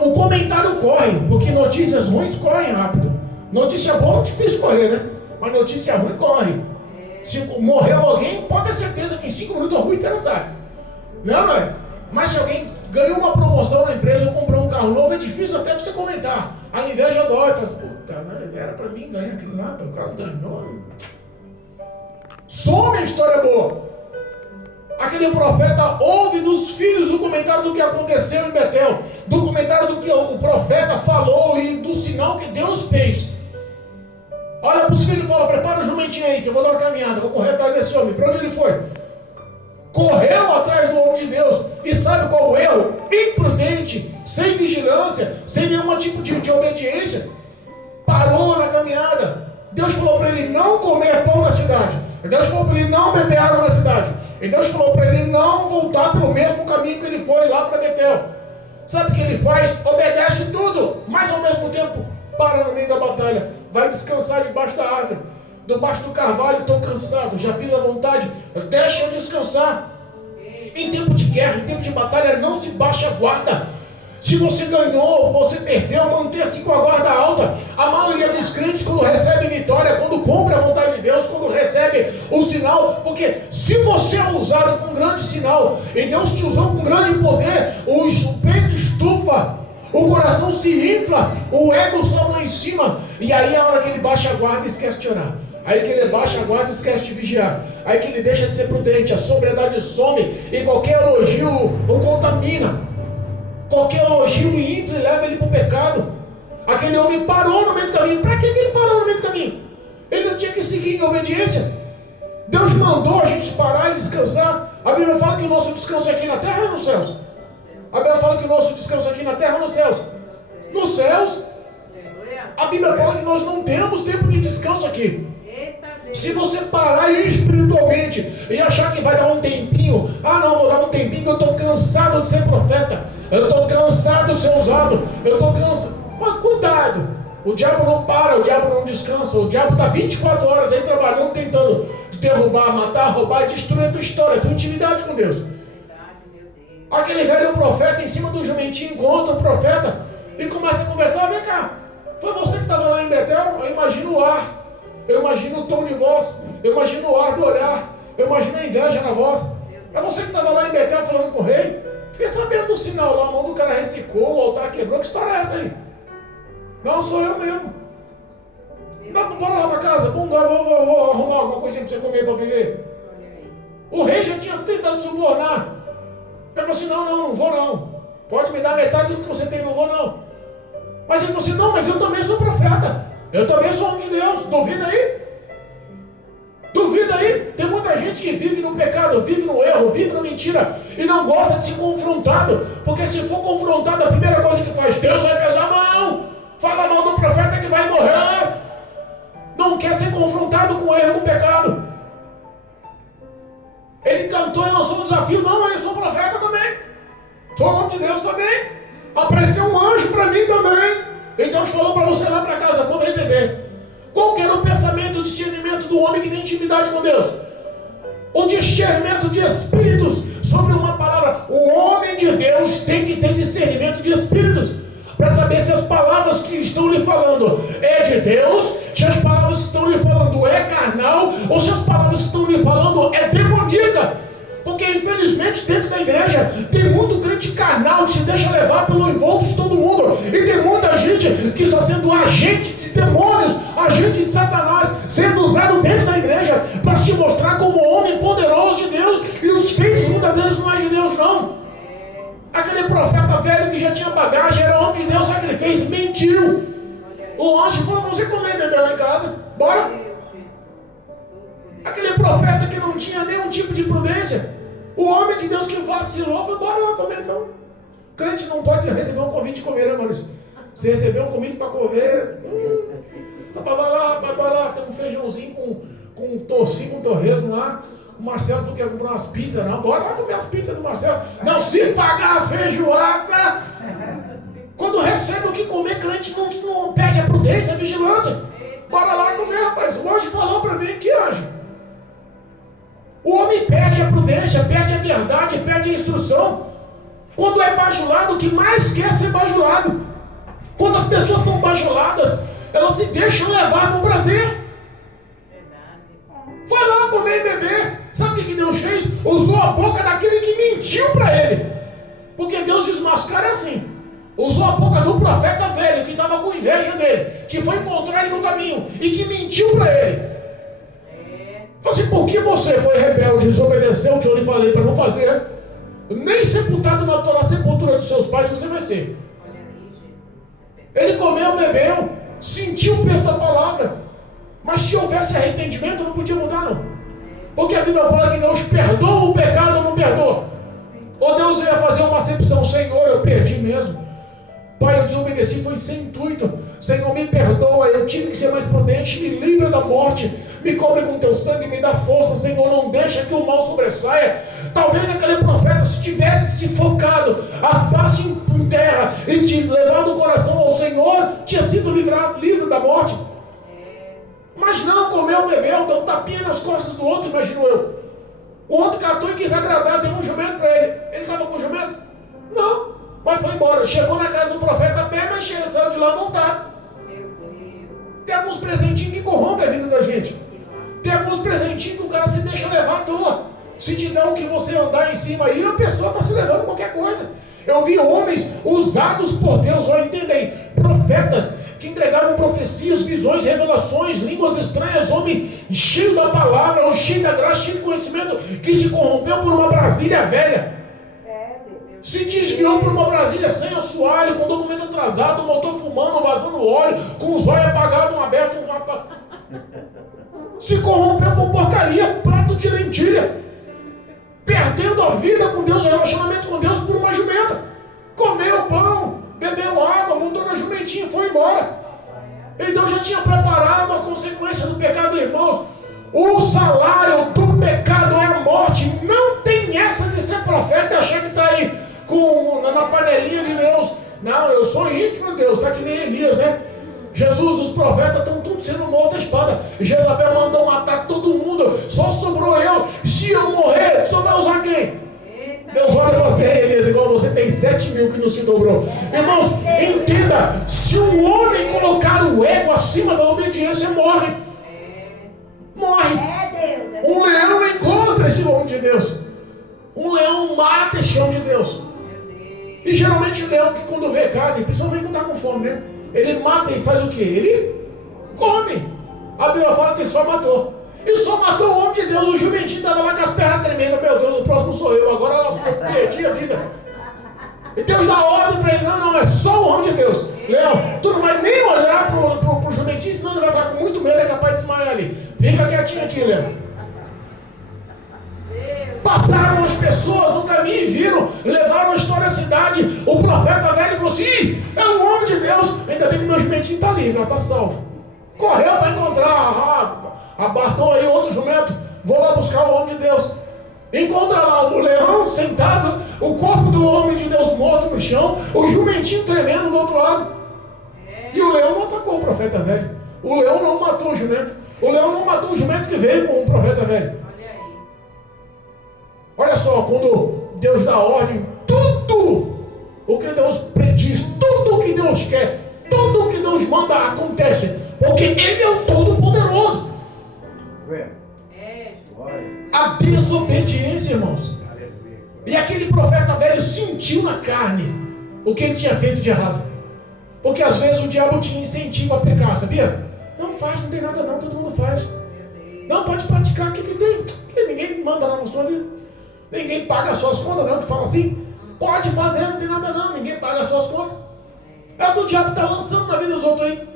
O comentário corre, porque notícias ruins correm rápido. Notícia boa é difícil correr, né? Mas notícia ruim corre. Se morreu alguém, pode ter certeza que em 5 minutos a rua inteira sai. Não é? Mas se alguém ganhou uma promoção na empresa ou comprou um carro novo, é difícil até você comentar. A inveja dói. Fala assim, puta, era para mim ganhar aquilo lá, o cara ganhou. Some a história boa. Aquele profeta ouve dos filhos o comentário do que aconteceu em Betel, do comentário do que o profeta falou e do sinal que Deus fez. Olha para os filhos e fala, prepara o jumentinho aí, que eu vou dar uma caminhada, vou correr atrás desse homem. Para onde ele foi? Correu atrás do homem de Deus. E sabe qual o erro? Imprudente, sem vigilância, sem nenhum tipo de obediência. Parou na caminhada. Deus falou para ele não comer pão na cidade. Deus falou para ele não beber água na cidade. E Deus falou para ele não voltar pelo mesmo caminho que ele foi lá para Betel. Sabe o que ele faz? Obedece tudo, mas ao mesmo tempo para no meio da batalha. Vai descansar debaixo da árvore, debaixo do carvalho. Estou cansado, já fiz a vontade, deixa eu descansar. Em tempo de guerra, em tempo de batalha, não se baixa a guarda. Se você ganhou, você perdeu, mantenha-se com a guarda alta. A maioria dos crentes, quando recebe vitória, quando cumpre a vontade de Deus, quando recebe o sinal, porque se você é usado com um grande sinal, e Deus te usou com grande poder, o peito estufa, o coração se infla, o ego sobe lá em cima, e aí é a hora que ele baixa a guarda e esquece de orar. Aí que ele baixa a guarda e esquece de vigiar. Aí que ele deixa de ser prudente, a sobriedade some, e qualquer elogio o contamina. Qualquer elogio o infla e leva ele para o pecado. Aquele homem parou no meio do caminho. Para que ele parou no meio do caminho? Ele não tinha que seguir em obediência. Deus mandou a gente parar e descansar. A Bíblia fala que o nosso descanso é aqui na terra ou nos céus? A Bíblia fala que o nosso descanso é aqui na terra ou nos céus? Nos céus. A Bíblia fala que nós não temos tempo de descanso aqui. Se você parar espiritualmente e achar que vai dar um tempinho, não, vou dar um tempinho que eu estou cansado de ser profeta, eu estou cansado de ser usado, eu estou cansado. Mas cuidado, o diabo não para, o diabo não descansa, o diabo está 24 horas aí trabalhando, tentando derrubar, matar, roubar e destruir a tua história, a tua intimidade com Deus. Aquele velho profeta em cima do jumentinho encontra o profeta e começa a conversar. Vem cá, foi você que estava lá em Betel? Eu imagino o ar. Eu imagino o tom de voz, eu imagino o ar do olhar, eu imagino a inveja na voz. É você que estava lá em Betel falando com o rei? Fiquei sabendo do sinal lá, a mão do cara ressecou, o altar quebrou. Que história é essa aí? Não, sou eu mesmo. Não, bora lá para casa, vou arrumar alguma coisinha para você comer, para beber. O rei já tinha tentado subornar. Ele falou assim, não vou não. Pode me dar metade do que você tem, não vou não. Mas ele falou assim, não, mas eu também sou profeta. Eu também sou homem de Deus. Duvida aí? Duvida aí? Tem muita gente que vive no pecado, vive no erro, vive na mentira e não gosta de ser confrontado. Porque se for confrontado, a primeira coisa que faz, Deus vai pesar a mão. Fala mal do profeta que vai morrer. Não quer ser confrontado com o erro e com o pecado. Ele cantou e lançou um desafio. Não, eu sou profeta também. Sou homem de Deus também. Apareceu um anjo para mim também. E Deus falou para você lá para casa, comer e beber. Qual que era o pensamento, o discernimento do homem que tem intimidade com Deus? O discernimento de espíritos sobre uma palavra. O homem de Deus tem que ter discernimento de espíritos para saber se as palavras que estão lhe falando é de Deus, se as palavras que estão lhe falando é carnal, ou se as palavras que estão lhe falando é demoníaca. Porque infelizmente dentro da igreja tem muito crente carnal que se deixa levar pelo envolto de todo mundo. E tem muita gente que está sendo agente de demônios, agente de Satanás, sendo usado dentro da igreja para se mostrar como homem poderoso de Deus. E os feitos muitas vezes não é de Deus não. Aquele profeta velho que já tinha bagagem, era homem de Deus, sabe o que ele fez? Mentiu. O anjo falou, você comer e beber lá em casa, bora. Aquele profeta que não tinha nenhum tipo de prudência, o homem de Deus que vacilou, foi bora lá comer então. Crente não pode receber um convite de comer, né, Maurício? Você recebeu um convite para comer, vai lá, tem um feijãozinho com torcinho, com torresmo lá. O Marcelo não quer comprar umas pizzas, não. Bora lá comer as pizzas do Marcelo. Não, se pagar a feijoada. Quando recebe o que comer, crente não perde a prudência, a vigilância. Bora lá comer, rapaz. O anjo falou para mim, que anjo? O homem perde a prudência, perde a verdade, perde a instrução. Quando é bajulado, o que mais quer é ser bajulado. Quando as pessoas são bajuladas, elas se deixam levar no prazer. Vai lá comer e beber. Sabe o que Deus fez? Usou a boca daquele que mentiu para ele. Porque Deus desmascara é assim. Usou a boca do profeta velho que estava com inveja dele, que foi encontrar ele no caminho e que mentiu para ele. Falei assim, por que você foi rebelde, desobedeceu o que eu lhe falei para não fazer? Nem sepultado na sepultura dos seus pais você vai ser. Ele comeu, bebeu, sentiu o peso da palavra. Mas se houvesse arrependimento, não podia mudar não. Porque a Bíblia fala que Deus perdoa o pecado ou não perdoa. Ou Deus ia fazer uma acepção, Senhor, eu perdi mesmo. Pai, eu desobedeci, foi sem intuito. Senhor, me perdoa, eu tive que ser mais prudente, me livra da morte, me cobre com teu sangue, me dá força, Senhor, não deixa que o mal sobressaia. Talvez aquele profeta, se tivesse se focado a face em terra e te levado o coração ao Senhor, tinha sido livre da morte. Mas não, comeu, bebeu, deu um tapinha nas costas do outro, imagino eu. O outro catou e quis agradar, deu um jumento para ele. Ele estava com jumento? Não, mas foi embora. Chegou na casa do profeta a pé, mas saiu de lá montado. Tem alguns presentinhos que corrompem a vida da gente. Tem alguns presentinhos que o cara se deixa levar à toa. Se te dá o que você andar em cima aí, a pessoa está se levando qualquer coisa. Eu vi homens usados por Deus, olha, entendem, profetas, que entregavam profecias, visões, revelações, línguas estranhas, homem cheio da palavra, cheio da graça, cheio de conhecimento, que se corrompeu por uma Brasília velha. Se desviou por uma Brasília sem assoalho, com documento atrasado, motor fumando, vazando óleo, com os olhos apagados, um aberto, um apagado. Se corrompeu por porcaria, prato de lentilha. Perdendo a vida com Deus, o relacionamento com Deus por uma jumenta. Comeu pão, bebeu água, montou na jumentinha e foi embora. E Deus já tinha preparado a consequência do pecado, irmãos. O salário do pecado é a morte. Não tem essa de ser profeta e achar que está aí na panelinha de Deus. Não, eu sou íntimo de Deus, está que nem Elias, né? Jesus, os profetas estão todos sendo mortos à espada. Jezabel mandou matar todo mundo, só sobrou eu. Se eu morrer, só vai usar quem? Deus olha e você, Elias, igual você tem 7.000 que não se dobrou. Irmãos, entenda, se o homem colocar o ego acima da obediência, morre. Morre. Um leão encontra esse homem de Deus. Um leão mata esse homem de Deus. E geralmente o leão que quando vê carne, principalmente não está com fome, né? Ele mata e faz o quê? Ele come. A Bíblia fala que ele só matou. E só matou o homem de Deus. O jumentinho estava lá com as pernas tremendo. Meu Deus, o próximo sou eu. Agora ela perdi a vida. E Deus dá ordem para ele. Não, é só o homem de Deus. Leão, tu não vai nem olhar pro jumentinho, senão ele vai ficar com muito medo, é capaz de desmaiar ali. Fica quietinho aqui, Leão. Passaram as pessoas no caminho e viram, levaram a história à cidade. O profeta velho falou assim: Ih, é um homem de Deus. Ainda bem que meu jumentinho está livre, está salvo. Correu para encontrar, abartou aí outro jumento. Vou lá buscar o homem de Deus. Encontra lá o leão sentado, o corpo do homem de Deus morto no chão, o jumentinho tremendo do outro lado. E o leão não atacou o profeta velho. O leão não matou o jumento. O leão não matou o jumento que veio com o profeta velho. Olha só, quando Deus dá ordem, tudo o que Deus prediz, tudo o que Deus quer, tudo o que Deus manda acontece, porque Ele é o Todo-Poderoso. A desobediência, irmãos. E aquele profeta velho sentiu na carne o que ele tinha feito de errado. Porque às vezes o diabo te incentiva a pecar, sabia? Não faz, não tem nada não, todo mundo faz. Não, pode praticar, o que tem? Porque ninguém manda lá na sua vida. Ninguém paga as suas contas não, que fala assim. Pode fazer, não tem nada não, ninguém paga as suas contas. É o que o diabo está lançando na vida dos outros aí.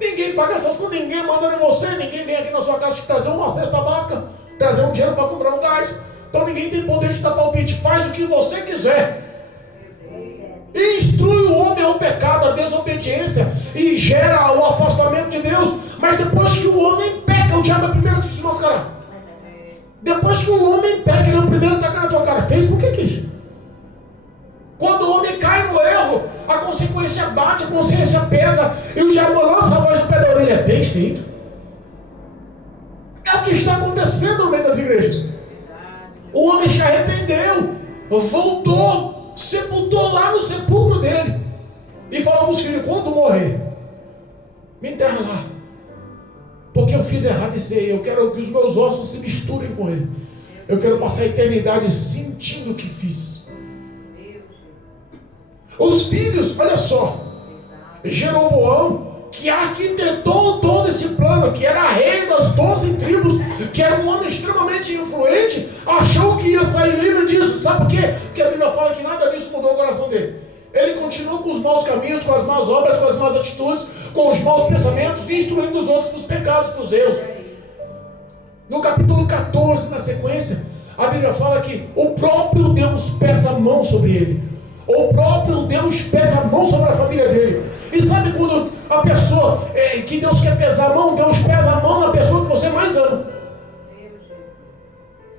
Ninguém paga as suas contas, ninguém manda em você, ninguém vem aqui na sua casa te trazer uma cesta básica, trazer um dinheiro para comprar um gás. Então ninguém tem poder de dar palpite, faz o que você quiser. Instrui o homem ao pecado, à desobediência, e gera o afastamento de Deus. Mas depois que o homem peca, o diabo é o primeiro que desmascarar. Depois que o homem peca, ele é o primeiro que taca na tua cara. Fez porque quis. Quando o homem cai no erro, a consequência bate, a consciência pesa, e o diabo lança a voz do pé da orelha. Bem feito. É o que está acontecendo no meio das igrejas. O homem se arrependeu, voltou, sepultou lá no sepulcro dele e falou para os filhos: quando morrer, me enterra lá, porque eu fiz errado e sei, eu quero que os meus ossos se misturem com ele, eu quero passar a eternidade sentindo o que fiz. Os filhos, olha só, Jeroboão, que arquitetou todo esse plano, que era rei das 12 tribos, que era um homem extremamente influente, achou que ia sair livre disso. Sabe por quê? Porque a Bíblia fala que nada disso mudou o coração dele. Ele continuou com os maus caminhos, com as más obras, com as más atitudes, com os maus pensamentos, instruindo os outros nos pecados, nos erros. No capítulo 14, na sequência, a Bíblia fala que o próprio Deus pesa a mão sobre ele. O próprio Deus pesa a mão sobre a família dele. E sabe quando a pessoa que Deus quer pesar a mão, Deus pesa a mão na pessoa que você mais ama.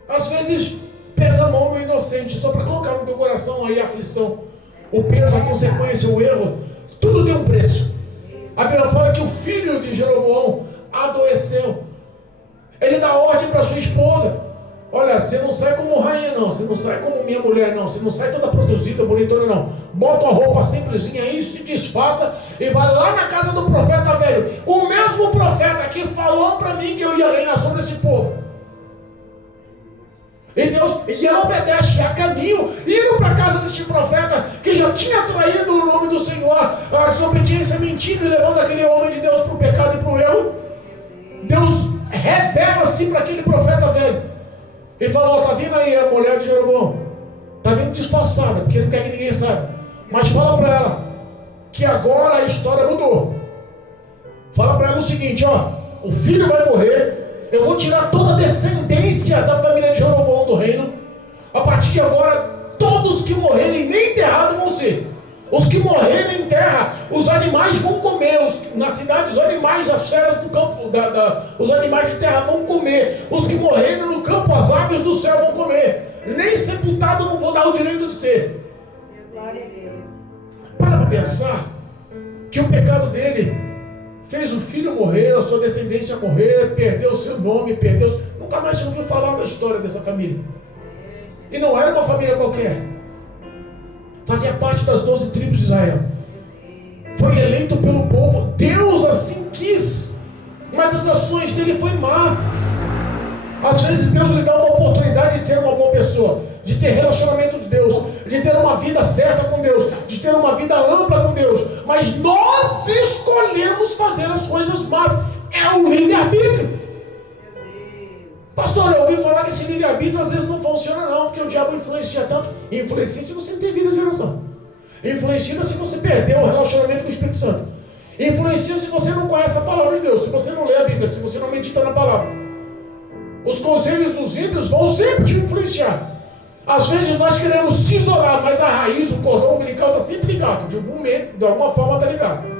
Às vezes pesa a mão no inocente, só para colocar no teu coração aí a aflição, o peso, a consequência, o erro. Tudo tem um preço. A Bíblia fala que o filho de Jeroboão adoeceu. Ele dá ordem para sua esposa: olha, você não sai como rainha não, você não sai como minha mulher não, você não sai toda produzida, bonitona não. Bota uma roupa simplesinha aí, se disfarça e vai lá na casa do profeta velho. O mesmo profeta que falou para mim que eu ia reinar sobre esse povo. E ela obedece a caminho, indo para a casa desse profeta que já tinha traído o nome do Senhor, a desobediência, mentindo e levando aquele homem de Deus para o pecado e para o erro. Deus revela-se para aquele profeta velho e falou: está vindo aí a mulher de Jeroboão, está vindo disfarçada, porque não quer que ninguém saiba, mas fala para ela que agora a história mudou. Fala para ela o seguinte: ó, o filho vai morrer, eu vou tirar toda a descendência da família de Jeroboão do reino. A partir de agora, todos que morrerem nem enterrados vão ser. Os que morrerem em terra, os animais vão comer. Na cidade, os animais, as feras do campo, os animais de terra vão comer. Os que morrerem no campo, as aves do céu vão comer. Nem sepultado não vou dar o direito de ser. Glória a Deus. Para pensar que o pecado dele fez o filho morrer, a sua descendência morrer, perdeu o seu nome, nunca mais se ouviu falar da história dessa família. E não era uma família qualquer. Fazia parte das 12 tribos de Israel. Foi eleito pelo povo. Deus assim quis. Mas as ações dele foi má. Às vezes Deus lhe dá uma oportunidade de ser uma boa pessoa, de ter relacionamento com Deus, de ter uma vida certa com Deus, de ter uma vida ampla com Deus, mas nós escolhemos fazer as coisas más. É o livre-arbítrio. Pastor, eu ouvi falar que esse livre-arbítrio às vezes não funciona não, porque o diabo influencia tanto. Influencia se você não tem vida de oração. Influencia se você perdeu o relacionamento com o Espírito Santo. Influencia se você não conhece a palavra de Deus, se você não lê a Bíblia, se você não medita na palavra. Os conselhos dos ímpios vão sempre te influenciar. Às vezes nós queremos se isolar, mas a raiz, o cordão umbilical está sempre ligado. De alguma forma está ligado.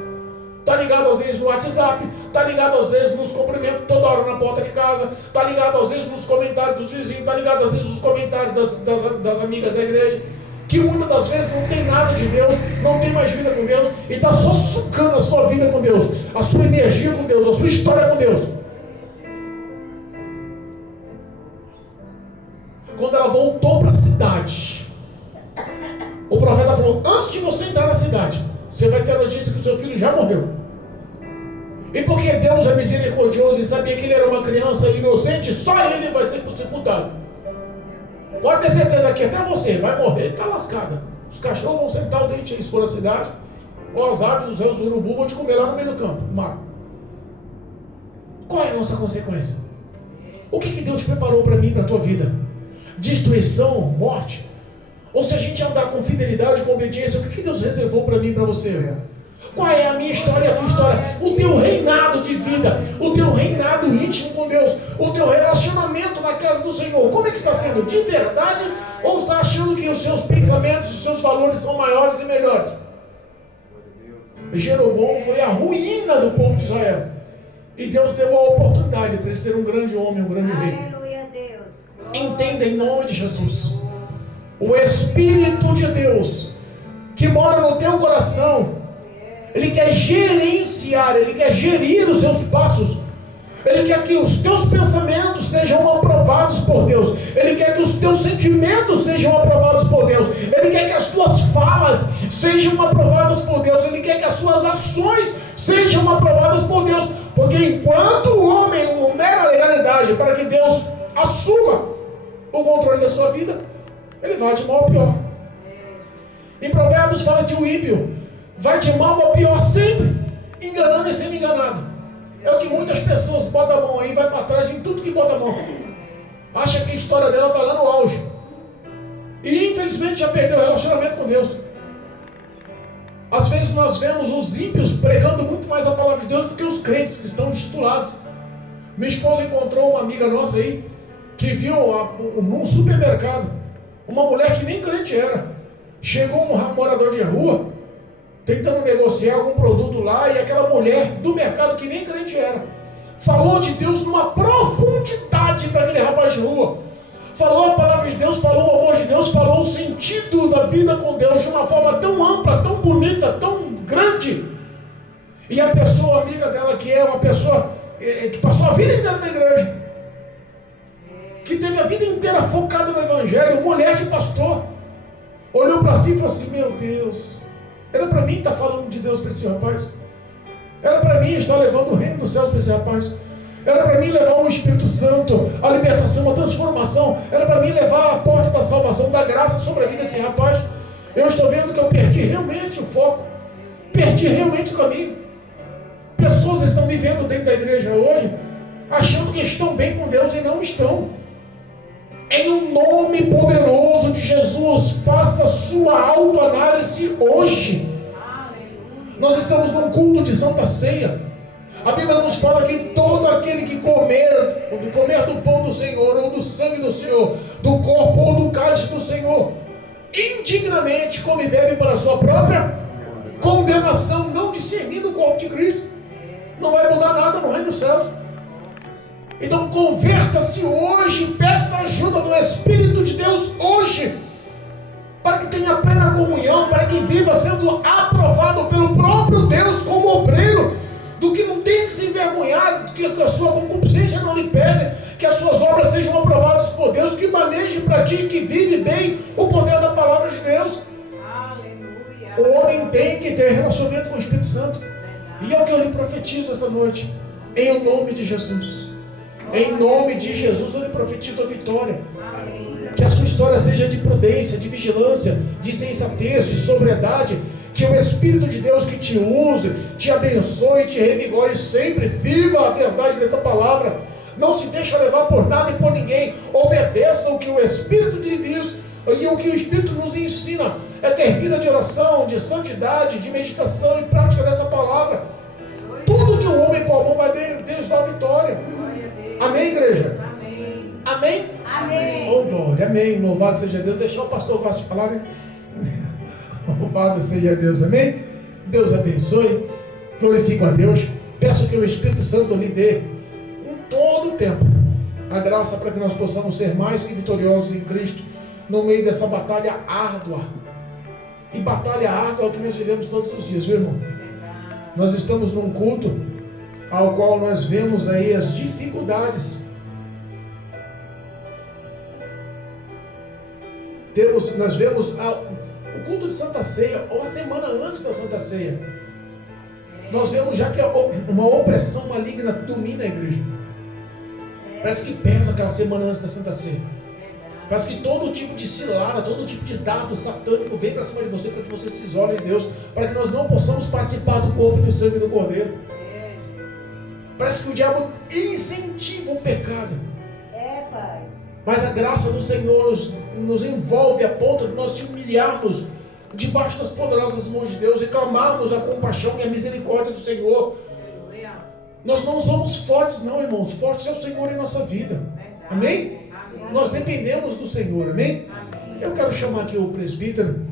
Está ligado às vezes no WhatsApp, está ligado às vezes nos cumprimentos toda hora na porta de casa, está ligado às vezes nos comentários dos vizinhos, está ligado às vezes nos comentários das amigas da igreja, que muitas das vezes não tem nada de Deus, não tem mais vida com Deus, e está só sugando a sua vida com Deus, a sua energia com Deus, a sua história com Deus. Quando ela voltou para a cidade, o profeta falou: antes de você entrar na cidade, você vai ter a notícia que o seu filho já morreu. E porque Deus é misericordioso e sabia que ele era uma criança inocente, só ele vai ser sepultado. Pode ter certeza que até você vai morrer e está lascada. Os cachorros vão sentar o dente aí se for a cidade, ou as aves, os urubus vão te comer lá no meio do campo, no mar. Qual é a nossa consequência? O que Deus preparou para mim, para a tua vida? Destruição, morte? Ou se a gente andar com fidelidade, com obediência, o que Deus reservou para mim e para você? Qual é a minha história e a tua história? O teu reinado de vida, o teu reinado íntimo com Deus, o teu relacionamento na casa do Senhor, como é que está sendo? De verdade? Ou está achando que os seus pensamentos, os seus valores são maiores e melhores? Jeroboão foi a ruína do povo de Israel. E Deus deu a oportunidade para ele ser um grande homem, um grande rei. Aleluia, Deus. Entenda em nome de Jesus. O Espírito de Deus que mora no teu coração, Ele quer gerenciar, Ele quer gerir os seus passos. Ele quer que os teus pensamentos sejam aprovados por Deus. Ele quer que os teus sentimentos sejam aprovados por Deus. Ele quer que as tuas falas sejam aprovadas por Deus. Ele quer que as suas ações sejam aprovadas por Deus. Porque enquanto o homem não der a legalidade para que Deus assuma o controle da sua vida, ele vai de mal a pior. Em Provérbios fala que o ímpio vai de mal a pior sempre, enganando e sendo enganado. É o que muitas pessoas botam a mão aí, vai para trás em tudo que bota a mão. Acha que a história dela está lá no auge. E infelizmente já perdeu o relacionamento com Deus. Às vezes nós vemos os ímpios pregando muito mais a palavra de Deus do que os crentes que estão titulados. Minha esposa encontrou uma amiga nossa aí, que viu num supermercado uma mulher que nem crente era. Chegou um morador de rua, tentando negociar algum produto lá, e aquela mulher do mercado que nem crente era, falou de Deus numa profundidade para aquele rapaz de rua. Falou a palavra de Deus, falou o amor de Deus, falou o sentido da vida com Deus de uma forma tão ampla, tão bonita, tão grande. E a pessoa amiga dela, que é uma pessoa que passou a vida inteira na igreja, que teve a vida inteira focada no evangelho, mulher de pastor, olhou para si e falou assim: meu Deus, era para mim estar falando de Deus para esse rapaz, era para mim estar levando o reino dos céus para esse rapaz, era para mim levar o Espírito Santo, a libertação, a transformação, era para mim levar a porta da salvação, da graça sobre a vida desse rapaz. Eu estou vendo que eu perdi realmente o foco, perdi realmente o caminho. Pessoas estão vivendo dentro da igreja hoje, achando que estão bem com Deus e não estão. Em um nome poderoso de Jesus, faça sua autoanálise hoje. Aleluia. Nós estamos num culto de Santa Ceia. A Bíblia nos fala que todo aquele que comer do pão do Senhor, ou do sangue do Senhor, do corpo ou do cálice do Senhor, indignamente come e bebe para a sua própria condenação, não discernindo o corpo de Cristo. Não vai mudar nada no reino dos céus. Então converta-se hoje, peça ajuda do Espírito de Deus hoje, para que tenha plena comunhão, para que viva sendo aprovado pelo próprio Deus como obreiro, do que não tenha que se envergonhar, que a sua concupiscência não lhe pese, que as suas obras sejam aprovadas por Deus, que maneje para ti, que vive bem o poder da palavra de Deus. Aleluia. O homem tem que ter relacionamento com o Espírito Santo, e é o que eu lhe profetizo essa noite, em nome de Jesus. Em nome de Jesus eu lhe profetizo a vitória. Que a sua história seja de prudência, de vigilância, de sensatez, de sobriedade. Que o Espírito de Deus que te use, te abençoe, te revigore sempre. Viva a verdade dessa palavra. Não se deixa levar por nada e por ninguém. Obedeça o que o Espírito de Deus e o que o Espírito nos ensina. É ter vida de oração, de santidade, de meditação e prática dessa palavra. Tudo que o homem pôr a mão vai ver, Deus dá a vitória. Amém, igreja? Amém. Amém? Amém. Oh, glória, amém. Louvado seja Deus. Deixar o pastor Vasco falar, né? Louvado seja Deus, amém? Deus abençoe, glorifico a Deus. Peço que o Espírito Santo lhe dê em todo o tempo a graça para que nós possamos ser mais que vitoriosos em Cristo no meio dessa batalha árdua. E batalha árdua é o que nós vivemos todos os dias, viu, irmão? Nós estamos num culto ao qual nós vemos aí as dificuldades. Nós vemos o culto de Santa Ceia, ou a semana antes da Santa Ceia. Nós vemos já que uma opressão maligna domina a igreja. Parece que pesa aquela semana antes da Santa Ceia. Parece que todo tipo de cilada, todo tipo de dado satânico vem para cima de você para que você se isole em Deus, para que nós não possamos participar do corpo e do sangue do Cordeiro. Parece que o diabo incentiva o pecado. Pai. Mas a graça do Senhor nos envolve a ponto de nós te humilharmos debaixo das poderosas mãos de Deus e clamarmos a compaixão e a misericórdia do Senhor. Aleluia. Nós não somos fortes não, irmãos. Fortes é o Senhor em nossa vida. Amém? Amém. Nós dependemos do Senhor, amém? Amém. Eu quero chamar aqui o presbítero.